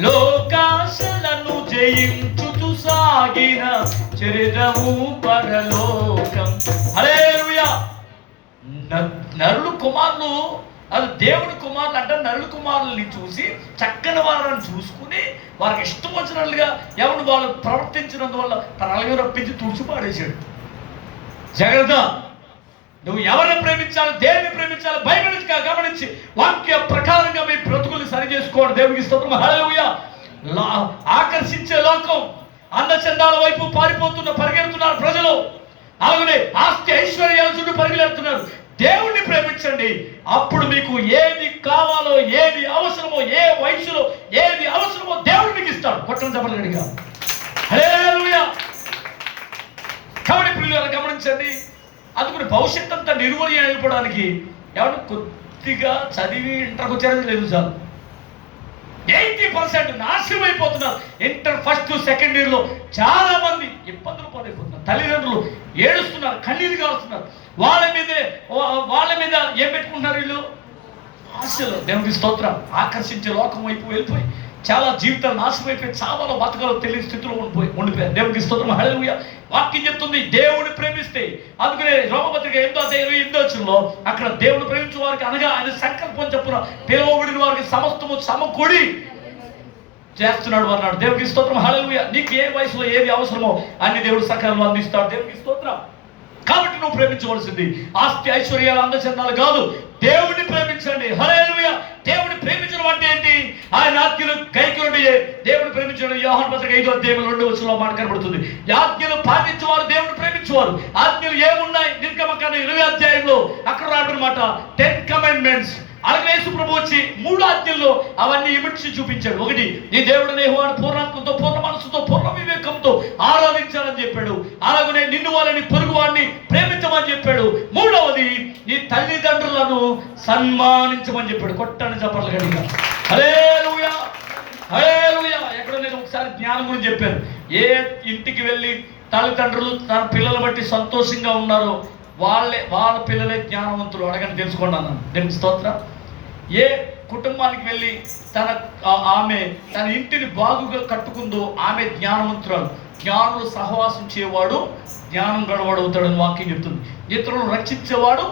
లోకాశలను జయించుతూ సాగిన చరితము పరలోకం. హల్లెలూయా. నరులు కుమారులు, అది దేవుని కుమారులు అంటే నరుల కుమారుల్ని చూసి చక్కని వారిని చూసుకుని వారికి ఇష్టం వచ్చినట్లుగా ఎవరు వాళ్ళు ప్రవర్తించినందువల్ల తనలుగా రప్పించి తుడిచిపాడేశాడు. జాగ్రత్త. నువ్వు ఎవరిని ప్రేమించాలి, దేన్ని ప్రేమించాలి బైబిల్ గమనించి వాక్య ప్రకారంగా మీ బ్రతుకుల్ని సరి చేసుకోండి. దేవునికి స్తోత్రం. హల్లెలూయా. ఆకర్షించే లోకం, అందచందాల వైపు పరిగెడుతున్నారు ప్రజలు. అలాగే ఆస్తి ఐశ్వర్యాల చుట్టూ పరిగెడుతున్నారు. దేవుణ్ణి ప్రేమించండి. అప్పుడు మీకు ఏది కావాలో, ఏది అవసరమో, ఏ వయసులో ఏది అవసరమో దేవుడు మీకు ఇస్తాడు. కొట్టని చెప్పగలిగా. హల్లెలూయా. కాబట్టి పిల్లలు గమనించండి. అందుకని భవిష్యత్ అంతా నిర్వహణ అయిపోవడానికి ఎవరు కొద్దిగా చదివి ఇంటర్కి వచ్చారని లేదు చాలు. 80% నాశనం అయిపోతున్నారు. ఇంటర్ ఫస్ట్ సెకండ్ ఇయర్లో చాలా మంది ఇబ్బందులు పాలైపోతున్నారు. తల్లిదండ్రులు ఏడుస్తున్నారు, కన్నీరు కారుస్తున్నారు. వాళ్ళ మీద ఏం పెట్టుకుంటున్నారు వీళ్ళు? ఆశలు. దేవునికి స్తోత్రం. ఆకర్షించే లోకం వైపు వెళ్ళిపోయి చాలా జీవితాలు నాశనమైపోయి చావాలో బతకాలో తెలియని స్థితిలో ఉండిపోయారు. దేవునికి స్తోత్రం, హల్లెలూయా. వాక్యం చెప్తుంది దేవుని ప్రేమిస్తే, అందుకనే రోమపత్రిక 8:28 అక్కడ దేవుని ప్రేమించే వారికి అనగా ఆయన సంకల్పం చెప్పున పిలువబడిన వారికి సమస్తము సమకూడి చేస్తున్నాడు అన్నాడు. దేవునికి స్తోత్రం, హల్లెలూయా. నీకు ఏ వయసులో ఏది అవసరమో అన్ని దేవుడు సకాలంలో అందిస్తాడు. దేవునికి స్తోత్రం. కాబట్టి నువ్వు ప్రేమించవలసింది ఆస్తి ఐశ్వర్యాలు అందచందాలు కాదు, దేవుడిని ప్రేమించండి. హల్లెలూయా. దేవుడిని ప్రేమించడం అంటే ఏంటి? ఆయన ఆజ్ఞలు గైకొనుడి దేవుడిని ప్రేమించడం. యోహాను పత్రిక 5:2 మాట కనబడుతుంది. ఆజ్ఞలు పాటించేవారు దేవుడిని ప్రేమించేవారు. ఆజ్ఞలు ఏమున్నాయి? నిర్గమకాండం 20 అక్కడ రాబడిన మాట 10 కమాండ్మెంట్స్. అలాగే యేసు ప్రభు వచ్చి 3 ఆజ్ఞల్లో అవన్నీ ఇమిడ్చి చూపించాడు. ఒకటి, నీ దేవుడిని యెహోవాను పూర్ణాత్మతో, పూర్ణ మనసుతో, పూర్ణ వివేకంతో ఆరాధించాలని చెప్పాడు. అలాగనే నిన్ను వాళ్ళని పొరుగు వాడిని ప్రేమించమని చెప్పాడు. మూడవది, నీ తల్లిదండ్రులను సన్మానించమని చెప్పాడు. కొట్టని చప్పట్లు గట్టిగా హల్లెలూయా, హల్లెలూయా. ఎక్కడ నేను ఒకసారి జ్ఞానం గురించి చెప్పాను. ఏ ఇంటికి వెళ్ళి తల్లిదండ్రులు తన పిల్లలు బట్టి సంతోషంగా ఉన్నారో వాళ్ళ పిల్లలే జ్ఞానవంతులు. అడగని తెలుసుకున్నాను. దేవునికి స్తోత్రం. ఏ కుటుంబానికి వెళ్ళి ఆమె తన ఇంటిని బాగుగా కట్టుకుందో ఆమె జ్ఞానవంతురాలు. జ్ఞానులు సహవాసం చేయవాడు జ్ఞానం గలవాడవుతాడని వాక్యం చెప్తుంది. ఇతరులను రక్షించేవాడు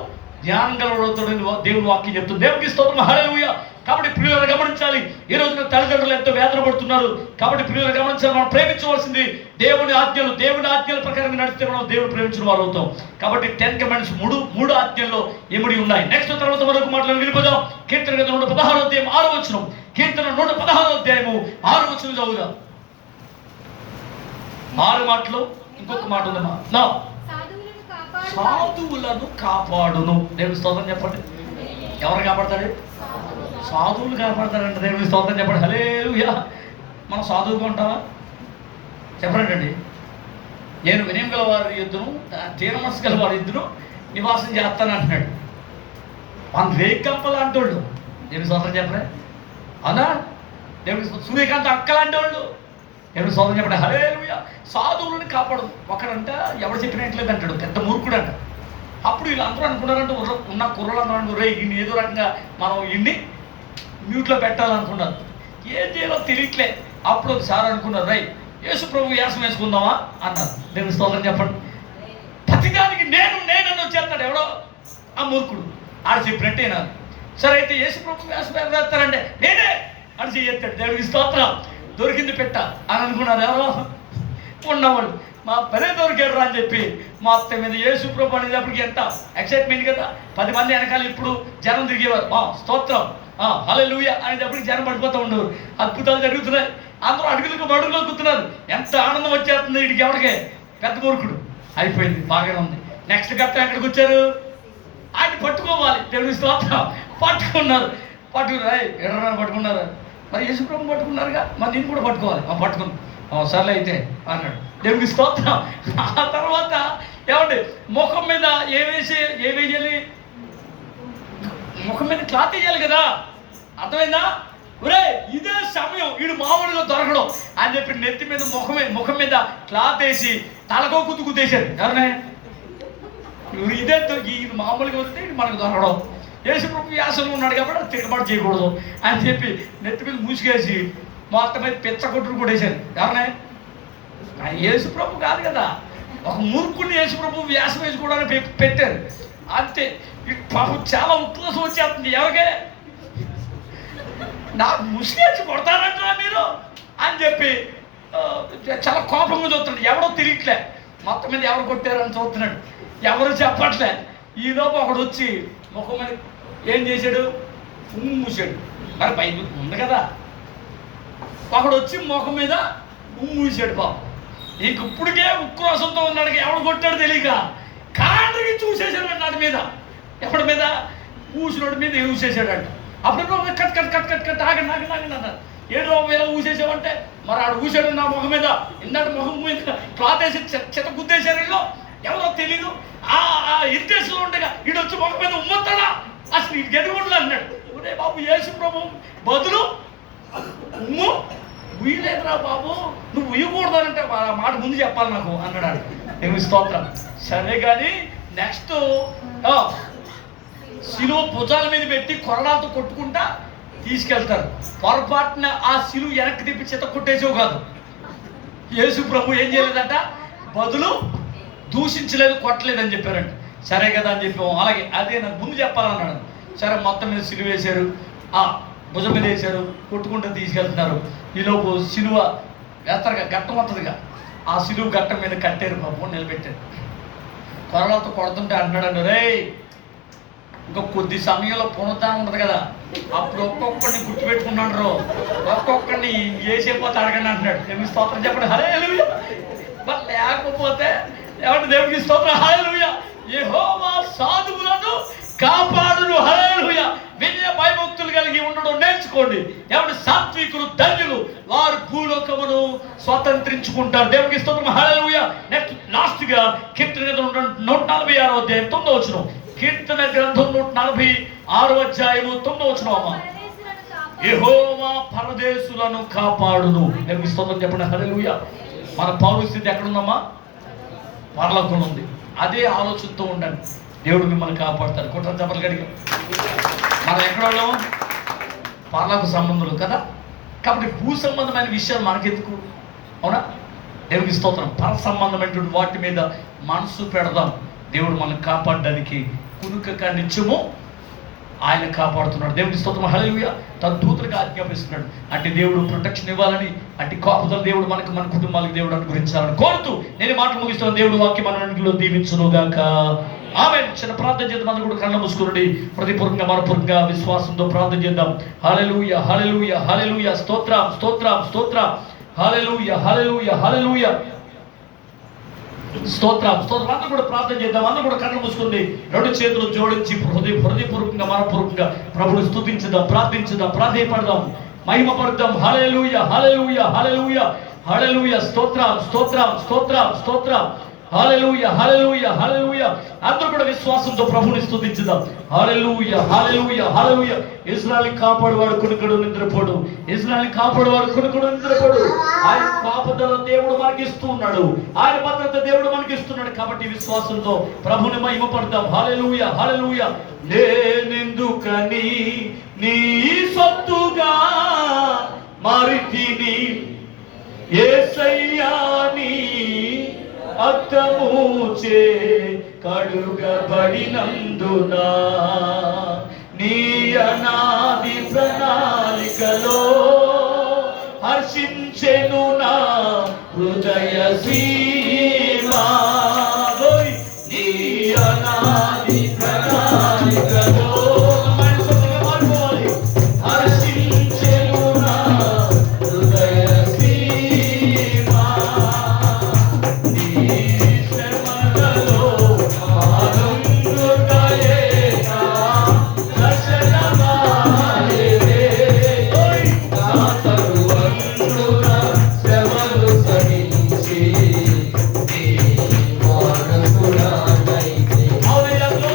జ్ఞానం గలవాడవుతాడని దేవుని వాక్యం చెప్తుంది. దేవునికి స్తోత్రం, హల్లెలూయా. కాబట్టి ప్రియులను గమనించాలి. ఈ రోజున తల్లిదండ్రులు ఎంతో వేదన పడుతున్నారు. కాబట్టి ప్రియులను గమనించాలి. మనం ప్రేమించవలసింది దేవుని ఆజ్ఞలు. దేవుని ఆజ్ఞల ప్రకారంగా నడిస్తే మనం దేవుని ప్రేమించిన వారు అవుతాం. కాబట్టి 10 కమాండ్స్ మూడు ఆజ్ఞల్లో ఇమిడి ఉన్నాయి. నెక్స్ట్ తర్వాత మరొక మాటలను వెళ్ళిపోదాం. కీర్తన 116 కీర్తన 116 6 చదువుదాం. 6 మాటలు ఇంకొక మాట ఉందమ్మా. సాధువులను కాపాడును. దేవుని స్తోత్రం చెప్పండి. ఎవరు కాపాడతాడు? సాధువులు కాపాడతారంట. దేవుని స్తోత్రం చెప్పండి, హల్లెలూయా. మనం సాధువుగా ఉంటామా? చెప్పండి. నేను వినయం గల వారి యుద్ధను, తీరమనస్సు గల వారి యుద్ధను నివాసం చేస్తాను అంటున్నాడు. మన రేకంప లాంటి వాళ్ళు. దేవుని స్తోత్రం చెప్పండి. అవునా? దేవుని సూర్యకాంత్ అక్క లాంటి వాళ్ళు. దేవుని స్తోత్రం చెప్పండి, హల్లెలూయా. సాధువులను కాపాడు. ఒకడంట ఎవరు చెప్పినట్లేదు అంటాడు, పెద్ద మూర్ఖుడు అంట. అప్పుడు వీళ్ళందరూ అనుకున్నారంటే ఉన్న కుర్రలు అందరూ అనుకున్నారు, ఇన్ని ఏదో రకంగా మనం ఇన్ని మ్యూట్లో పెట్టాలనుకున్నారు. ఏం చేయాలో తెలియట్లే. అప్పుడు ఒకసారి అనుకున్నారు, రై యేసు ప్రభు వ్యాసం వేసుకుందామా అన్నారు. దేవుని స్తోత్రం చెప్పండి. ప్రతిదానికి నేను వచ్చేస్తాడు ఎవడో ఆ మూర్ఖుడు. ఆడ చెప్పినట్టే నాకు. సరే అయితే యేసు ప్రభు వ్యాసం వేస్తారంటే నేనే అని చెయ్యేస్తాడు. దేవుడికి స్తోత్రం. దొరికింది పెట్ట అని అనుకున్నారు ఎవరో ఉన్నవాళ్ళు. మా పనే దొరికాడు రా అని చెప్పి మొత్తం మీద యేసు ప్రభు అనేటప్పటికి ఎంత ఎక్సైట్మెంట్ కదా. 10 మంది వెనకాల ఇప్పుడు జనం తిరిగేవారు. స్తోత్రం, హల్లెలూయా అనేటప్పటికి జనం పడిపోతూ ఉండేవారు. అద్భుతాలు జరుగుతున్నాయి. అందరూ అడుగులో కూతున్నారు. ఎంత ఆనందం వచ్చేస్తుంది వీడికి. ఎవరికే? పెద్ద మూర్ఖుడు. అయిపోయింది, బాగానే ఉంది. నెక్స్ట్ ఘట్టం ఎక్కడికి వచ్చారు? ఆయన పట్టుకోవాలి. దేవుని స్తోత్రం. పట్టుకున్నారు. ఎవరైనా పట్టుకున్నారు? మరి యేసు ప్రభు పట్టుకున్నారుగా, మరి నేను కూడా పట్టుకోవాలి. పట్టుకున్నాను. సర్లే అయితే అన్నాడు. దేవునికి స్తోత్రం. ఆ తర్వాత ఏమండి ముఖం మీద ఏమేయాలి? ముఖం మీద క్లాత్ వేయాలి కదా. అర్థమైందా? ఒరే ఇదే సమయం, వీడు మామూలుగా దొరకడం అని చెప్పి నెత్తి మీద ముఖం మీద క్లాత్ వేసి తలకో గుద్దేశాడు. ఎవరినే? ఇదే ఈయన మామూలుగా వస్తే మనకు దొరకడం. యేసు ప్రభు వ్యాసంలో ఉన్నాడు కాబట్టి తిరగబాటు చేయకూడదు అని చెప్పి నెత్తి మీద మూసికేసి మొత్తం మీద పిచ్చ కొట్టుడు కూడా వేశారు. ఎవరినే? యేసు ప్రభు కాదు కదా, ఒక మూర్ఖుడిని యేసు ప్రభు వ్యాసం వేసుకోవడానికి పెట్టారు. అంతే. పాపం చాలా ఉక్రోషం వచ్చేస్తుంది. ఎవరికే? నాకు ముసిగేసి కొడతారంటారా మీరు అని చెప్పి చాలా కోపంగా చూస్తున్నాడు. ఎవడో తిరిగిట్లే. మొత్తం మీద ఎవరు కొట్టారని చూస్తున్నాడు. ఎవరు చెప్పట్లే. ఈలోపు ఒకడు వచ్చి ముఖం మీద ఏం చేశాడు? మూసాడు. మరి బైబిల్ ఉంది కదా. ఒకడు వచ్చి ముఖం మీద మూసాడు. పాపం ఇంక ఇప్పటికే ఉక్రోషంతో ఉన్నాడు. ఎవడు కొట్టాడు తెలియక కాండ్రికి చూసేసాడు నాటి మీద. ఎవడి మీద? ఊసినోడి మీద ఊసేసాడంట. అప్పుడు కట్ ఆగండి అన్నారు. ఏడు వేళ ఊసేసావంటే మరి ఆడు ఊసాడు నా ముఖం మీద. ఇందాక ముఖం మీద క్లాత్ వేసి చెత్త గుద్దేశారు. వీళ్ళు ఎవరో తెలీదు. ఆ ఇరిటేషన్లో ఉండగా వీడు వచ్చి ముఖం మీద ఉమ్మొస్తాడా? అసలు వీడికి ఎదుగుండదు అన్నాడు. ఒరే బాబు, యేసు ప్రభు బదులు ఉమ్ము ఉయ్యలేదురా బాబు, నువ్వు ఉయ్యకూడదంటే ఆ మాట ముందు చెప్పాలి నాకు అన్నాడు. దేవుని స్తోత్రం. సరే కానీ నెక్స్ట్ శిలువ భుజాల మీద పెట్టి కొరడాలతో కొట్టుకుంటా తీసుకెళ్తారు. పొరపాటున ఆ సిలువ వెనక్కి తిప్పి చిత్త కొట్టేసేవు కాదు. యేసు ప్రభు ఏం చేయలేదంట, బదులు దూషించలేదు, కొట్టలేదని చెప్పారంట. సరే కదా అని చెప్పాము. అలాగే అదే నాకు ముందు చెప్పాలన్నాడు. సరే మొత్తం మీద సిలువ వేశారు, ఆ భుజం మీద వేశారు, కొట్టుకుంటూ తీసుకెళ్తున్నారు. ఈలోపు సిలువ వేస్తారుగా, గట్టం వస్తుందిగా, ఆ సిలువ గట్టం మీద కట్టారు, పాపం నిలబెట్టారు. కొరలతో కొడుతుంటే అంటున్నాడు, రే ఇంకా కొద్ది సమయంలో పునరుద్ధానం ఉంటుంది కదా, అప్పుడు ఒక్కొక్కడిని గుర్తుపెట్టుకున్నాడు, ఒక్కొక్కడిని చేసేపోతే అడగండి అంటున్నాడు. దేవునికి స్తోత్రం చెప్పండి, హల్లెలూయా. మరి లేకపోతే ఏమంటే దేవునికి స్తోత్రం, హల్లెలూయా. యెహోవా సాధువులను కాపాడును, హల్లెలూయా. వినయ భయభక్తులు కలిగి ఉండడం నేర్చుకోండి. ఏమంటే సాత్వికులు ధన్యులు, వారు భూలోకమును స్వతంత్రించుకుంటారు. దేవునికి స్తోత్రం, హల్లెలూయా. నెక్స్ట్ లాస్ట్గా కీర్తన గ్రంథం 146వ అధ్యాయం 9వ వచనం. కీర్తన గ్రంథం 146వ అధ్యాయము 9వ వచనం. అమ్మ, యెహోవా పరదేశులను కాపాడును. దేవునికి స్తోత్రం చెప్పండి, హల్లెలూయా. మన పౌరు స్థితి ఎక్కడుందమ్మా? పరలోకంలో ఉంది. అదే ఆలోచనతో ఉండండి, దేవుడు మిమ్మల్ని కాపాడుతాడు. కుట్ర చెప్పలు గడిగా మనం ఎక్కడ ఉన్నాము? పరలోక సంబంధులు కదా. కాబట్టి భూ సంబంధమైన విషయాలు మనకెందుకు? అవునా? దేవునికి స్తోత్రం. పర సంబంధమైనటువంటి వాటి మీద మనసు పెడదాం. దేవుడు మనల్ని కాపాడడానికి కునుకక నిత్యము ఆయన కాపాడుతున్నాడు. దేవునికి స్తోత్రం, హల్లెలూయా. తన దూతలకు ఆజ్ఞాపిస్తున్నాడు. అంటే దేవుడు ప్రొటెక్షన్ ఇవ్వాలని, అంటే కాపుదల దేవుడు మనకు, మన కుటుంబాలకు దేవుడు అనుగ్రహించాలని కోరుతూ నేను మాటలు ముగిస్తున్నాను. దేవుడు వాక్యం మనలో దీవించునుగాక. ఆమేన్. చిన్న ప్రార్థన చేద్దాం. అందరూ కూడా కళ్ళ మూసుకుని హృదయపూర్వకంగా మనపూర్వకంగా విశ్వాసంతో ప్రార్థన చేద్దాం. హల్లెలూయా, హల్లెలూయా, హల్లెలూయా. స్తోత్రం, స్తోత్రం, స్తోత్రం. హల్లెలూయా, హల్లెలూయా, హల్లెలూయా. స్తోత్రం, స్తోత్రం. అందరూ కూడా ప్రార్థన చేద్దాం. అందరూ కూడా కళ్ళు మూసుకుంది, రెండు చేతులు జోడించి హృదయపూర్వకంగా మనపూర్వకంగా ప్రభుని స్తుతించుదాం, ప్రార్థించుదాం, ప్రాధేయపడదాం, మహిమపడదాం. హల్లెలూయా, హల్లెలూయా, హల్లెలూయా, హల్లెలూయా. స్తోత్రం, స్తోత్రం, స్తోత్రం, స్తోత్రం. హల్లెలూయా, హల్లెలూయా, హల్లెలూయా. అందరూ కూడా విశ్వాసంతో ప్రభుని స్తుతించుదాం. హల్లెలూయా, హల్లెలూయా, హల్లెలూయా. ఇశ్రాయేలుని కాపాడువాడు కునుకుడు నిద్రపోడు, ఇశ్రాయేలుని కాపాడువాడు కునుకుడు నిద్రపోడు. ఆయన కాపుదల దేవుడు మనకి ఇస్తూ ఉన్నాడు, ఆయన భద్రత దేవుడు మనకి ఇస్తున్నాడు. కాబట్టి విశ్వాసంతో ప్రభుని మహిమపడదాం. హల్లెలూయా, హల్లెలూయా. నేనెందుకని నీ సొత్తుగా మారితిని, యేసయ్యా నీ అత్తమూచే కడుగబడినందున, నీ అనాది ప్రణాళికలో హర్షించెను నా హృదయ సీమా. నీ అనాది ప్రణాళికలో హర్షించెను నా హృదయ సీమా. Hallelujah.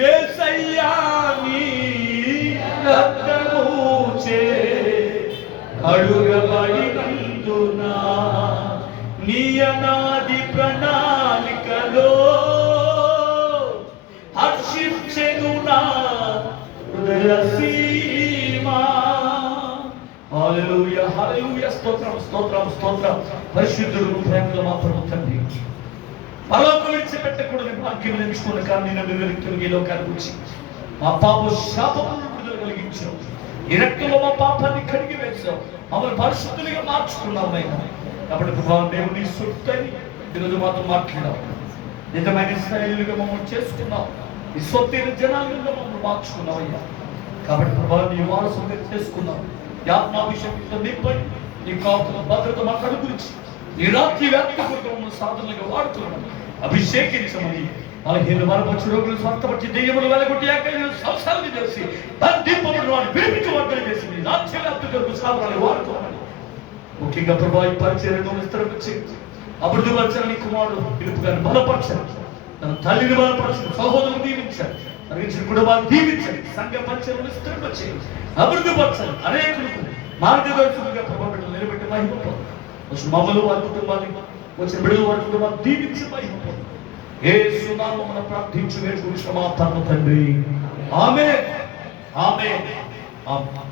యేసయ్యా నీ రక్తముచే కడుగబడినందున నీ అనాది ప్రణాళికలో హర్షించెను నా హృదయ సీమా. హల్లెలూయా హల్లెలూయా. స్తోత్రం స్తోత్రం స్తోత్రం. పరిశుద్ధుడు ప్రేమలో మా ప్రభు తండ్రి, పరలోకం విడిచిపెట్టకూడని భాగ్యం ఎంచుకున్న కానీ నన్ను వ్యక్తులు ఈ లోకానికి వచ్చి మా పాప శాపములను విడుదల కలిగించావు. ఈ రక్తంలో మా పాపాన్ని కడిగి వేశావు. మమ్మల్ని పరిశుద్ధులుగా మార్చుకున్నావు అయినా. కాబట్టి ప్రభావ దేవుని సొత్తని ఈరోజు మాతో మాట్లాడావు. నిజమైన ఇశ్రాయేలుగా మమ్మల్ని చేసుకున్నావు. ఈ సొత్తైన జనాలుగా మమ్మల్ని మార్చుకున్నావు అయ్యా. కాబట్టి ప్రభావ నీ వారసులుగా చేసుకున్నావు. ఈ ఆత్మాభిషేకంతో నింపండి. నీ కాపుల భద్రత మా కడు గురించి ఈ రాత్రి వ్యాప్తి కొరకు మమ్మల్ని సాధనలుగా వాడుతున్నాను. అభిషేకించమని బలహీన బలపరచు రోగులు స్వస్థపరిచి దెయ్యములు వెలగొట్టి సంవత్సరాలు చేసి బంధింపబడిన వాడిని విడిపించి వర్గం చేసి నీ రాజ్య వ్యాప్తి కొరకు సాధనలు వాడుకోమని ముఖ్యంగా ప్రభావ ఈ పరిచర్యను విస్తరించి అభివృద్ధి పరచని కుమారుడు పిలుపు గారిని బలపరచండి. తన తల్లిని బలపరచండి. సహోదరులు దీవించండి. తనగించిన కుటుంబాన్ని దీవించండి. సంఘ పరిచర్యను విస్తరించి అభివృద్ధి పరచండి. అనేకులకు మార్గదర్శకులుగా ప్రభావ బిడ్డలు నిలబెట్టి మహిమ వచ్చిన మమ్మల్ని వారి కుటుంబాన్ని వచ్చిన బిడ్డలు వారి కుటుంబాన్ని దీవించి మహిమ యేసు నామమున ప్రార్థించు వేడుకు క్షమాపణ తండ్రి. ఆమేన్ ఆమేన్ ఆమేన్.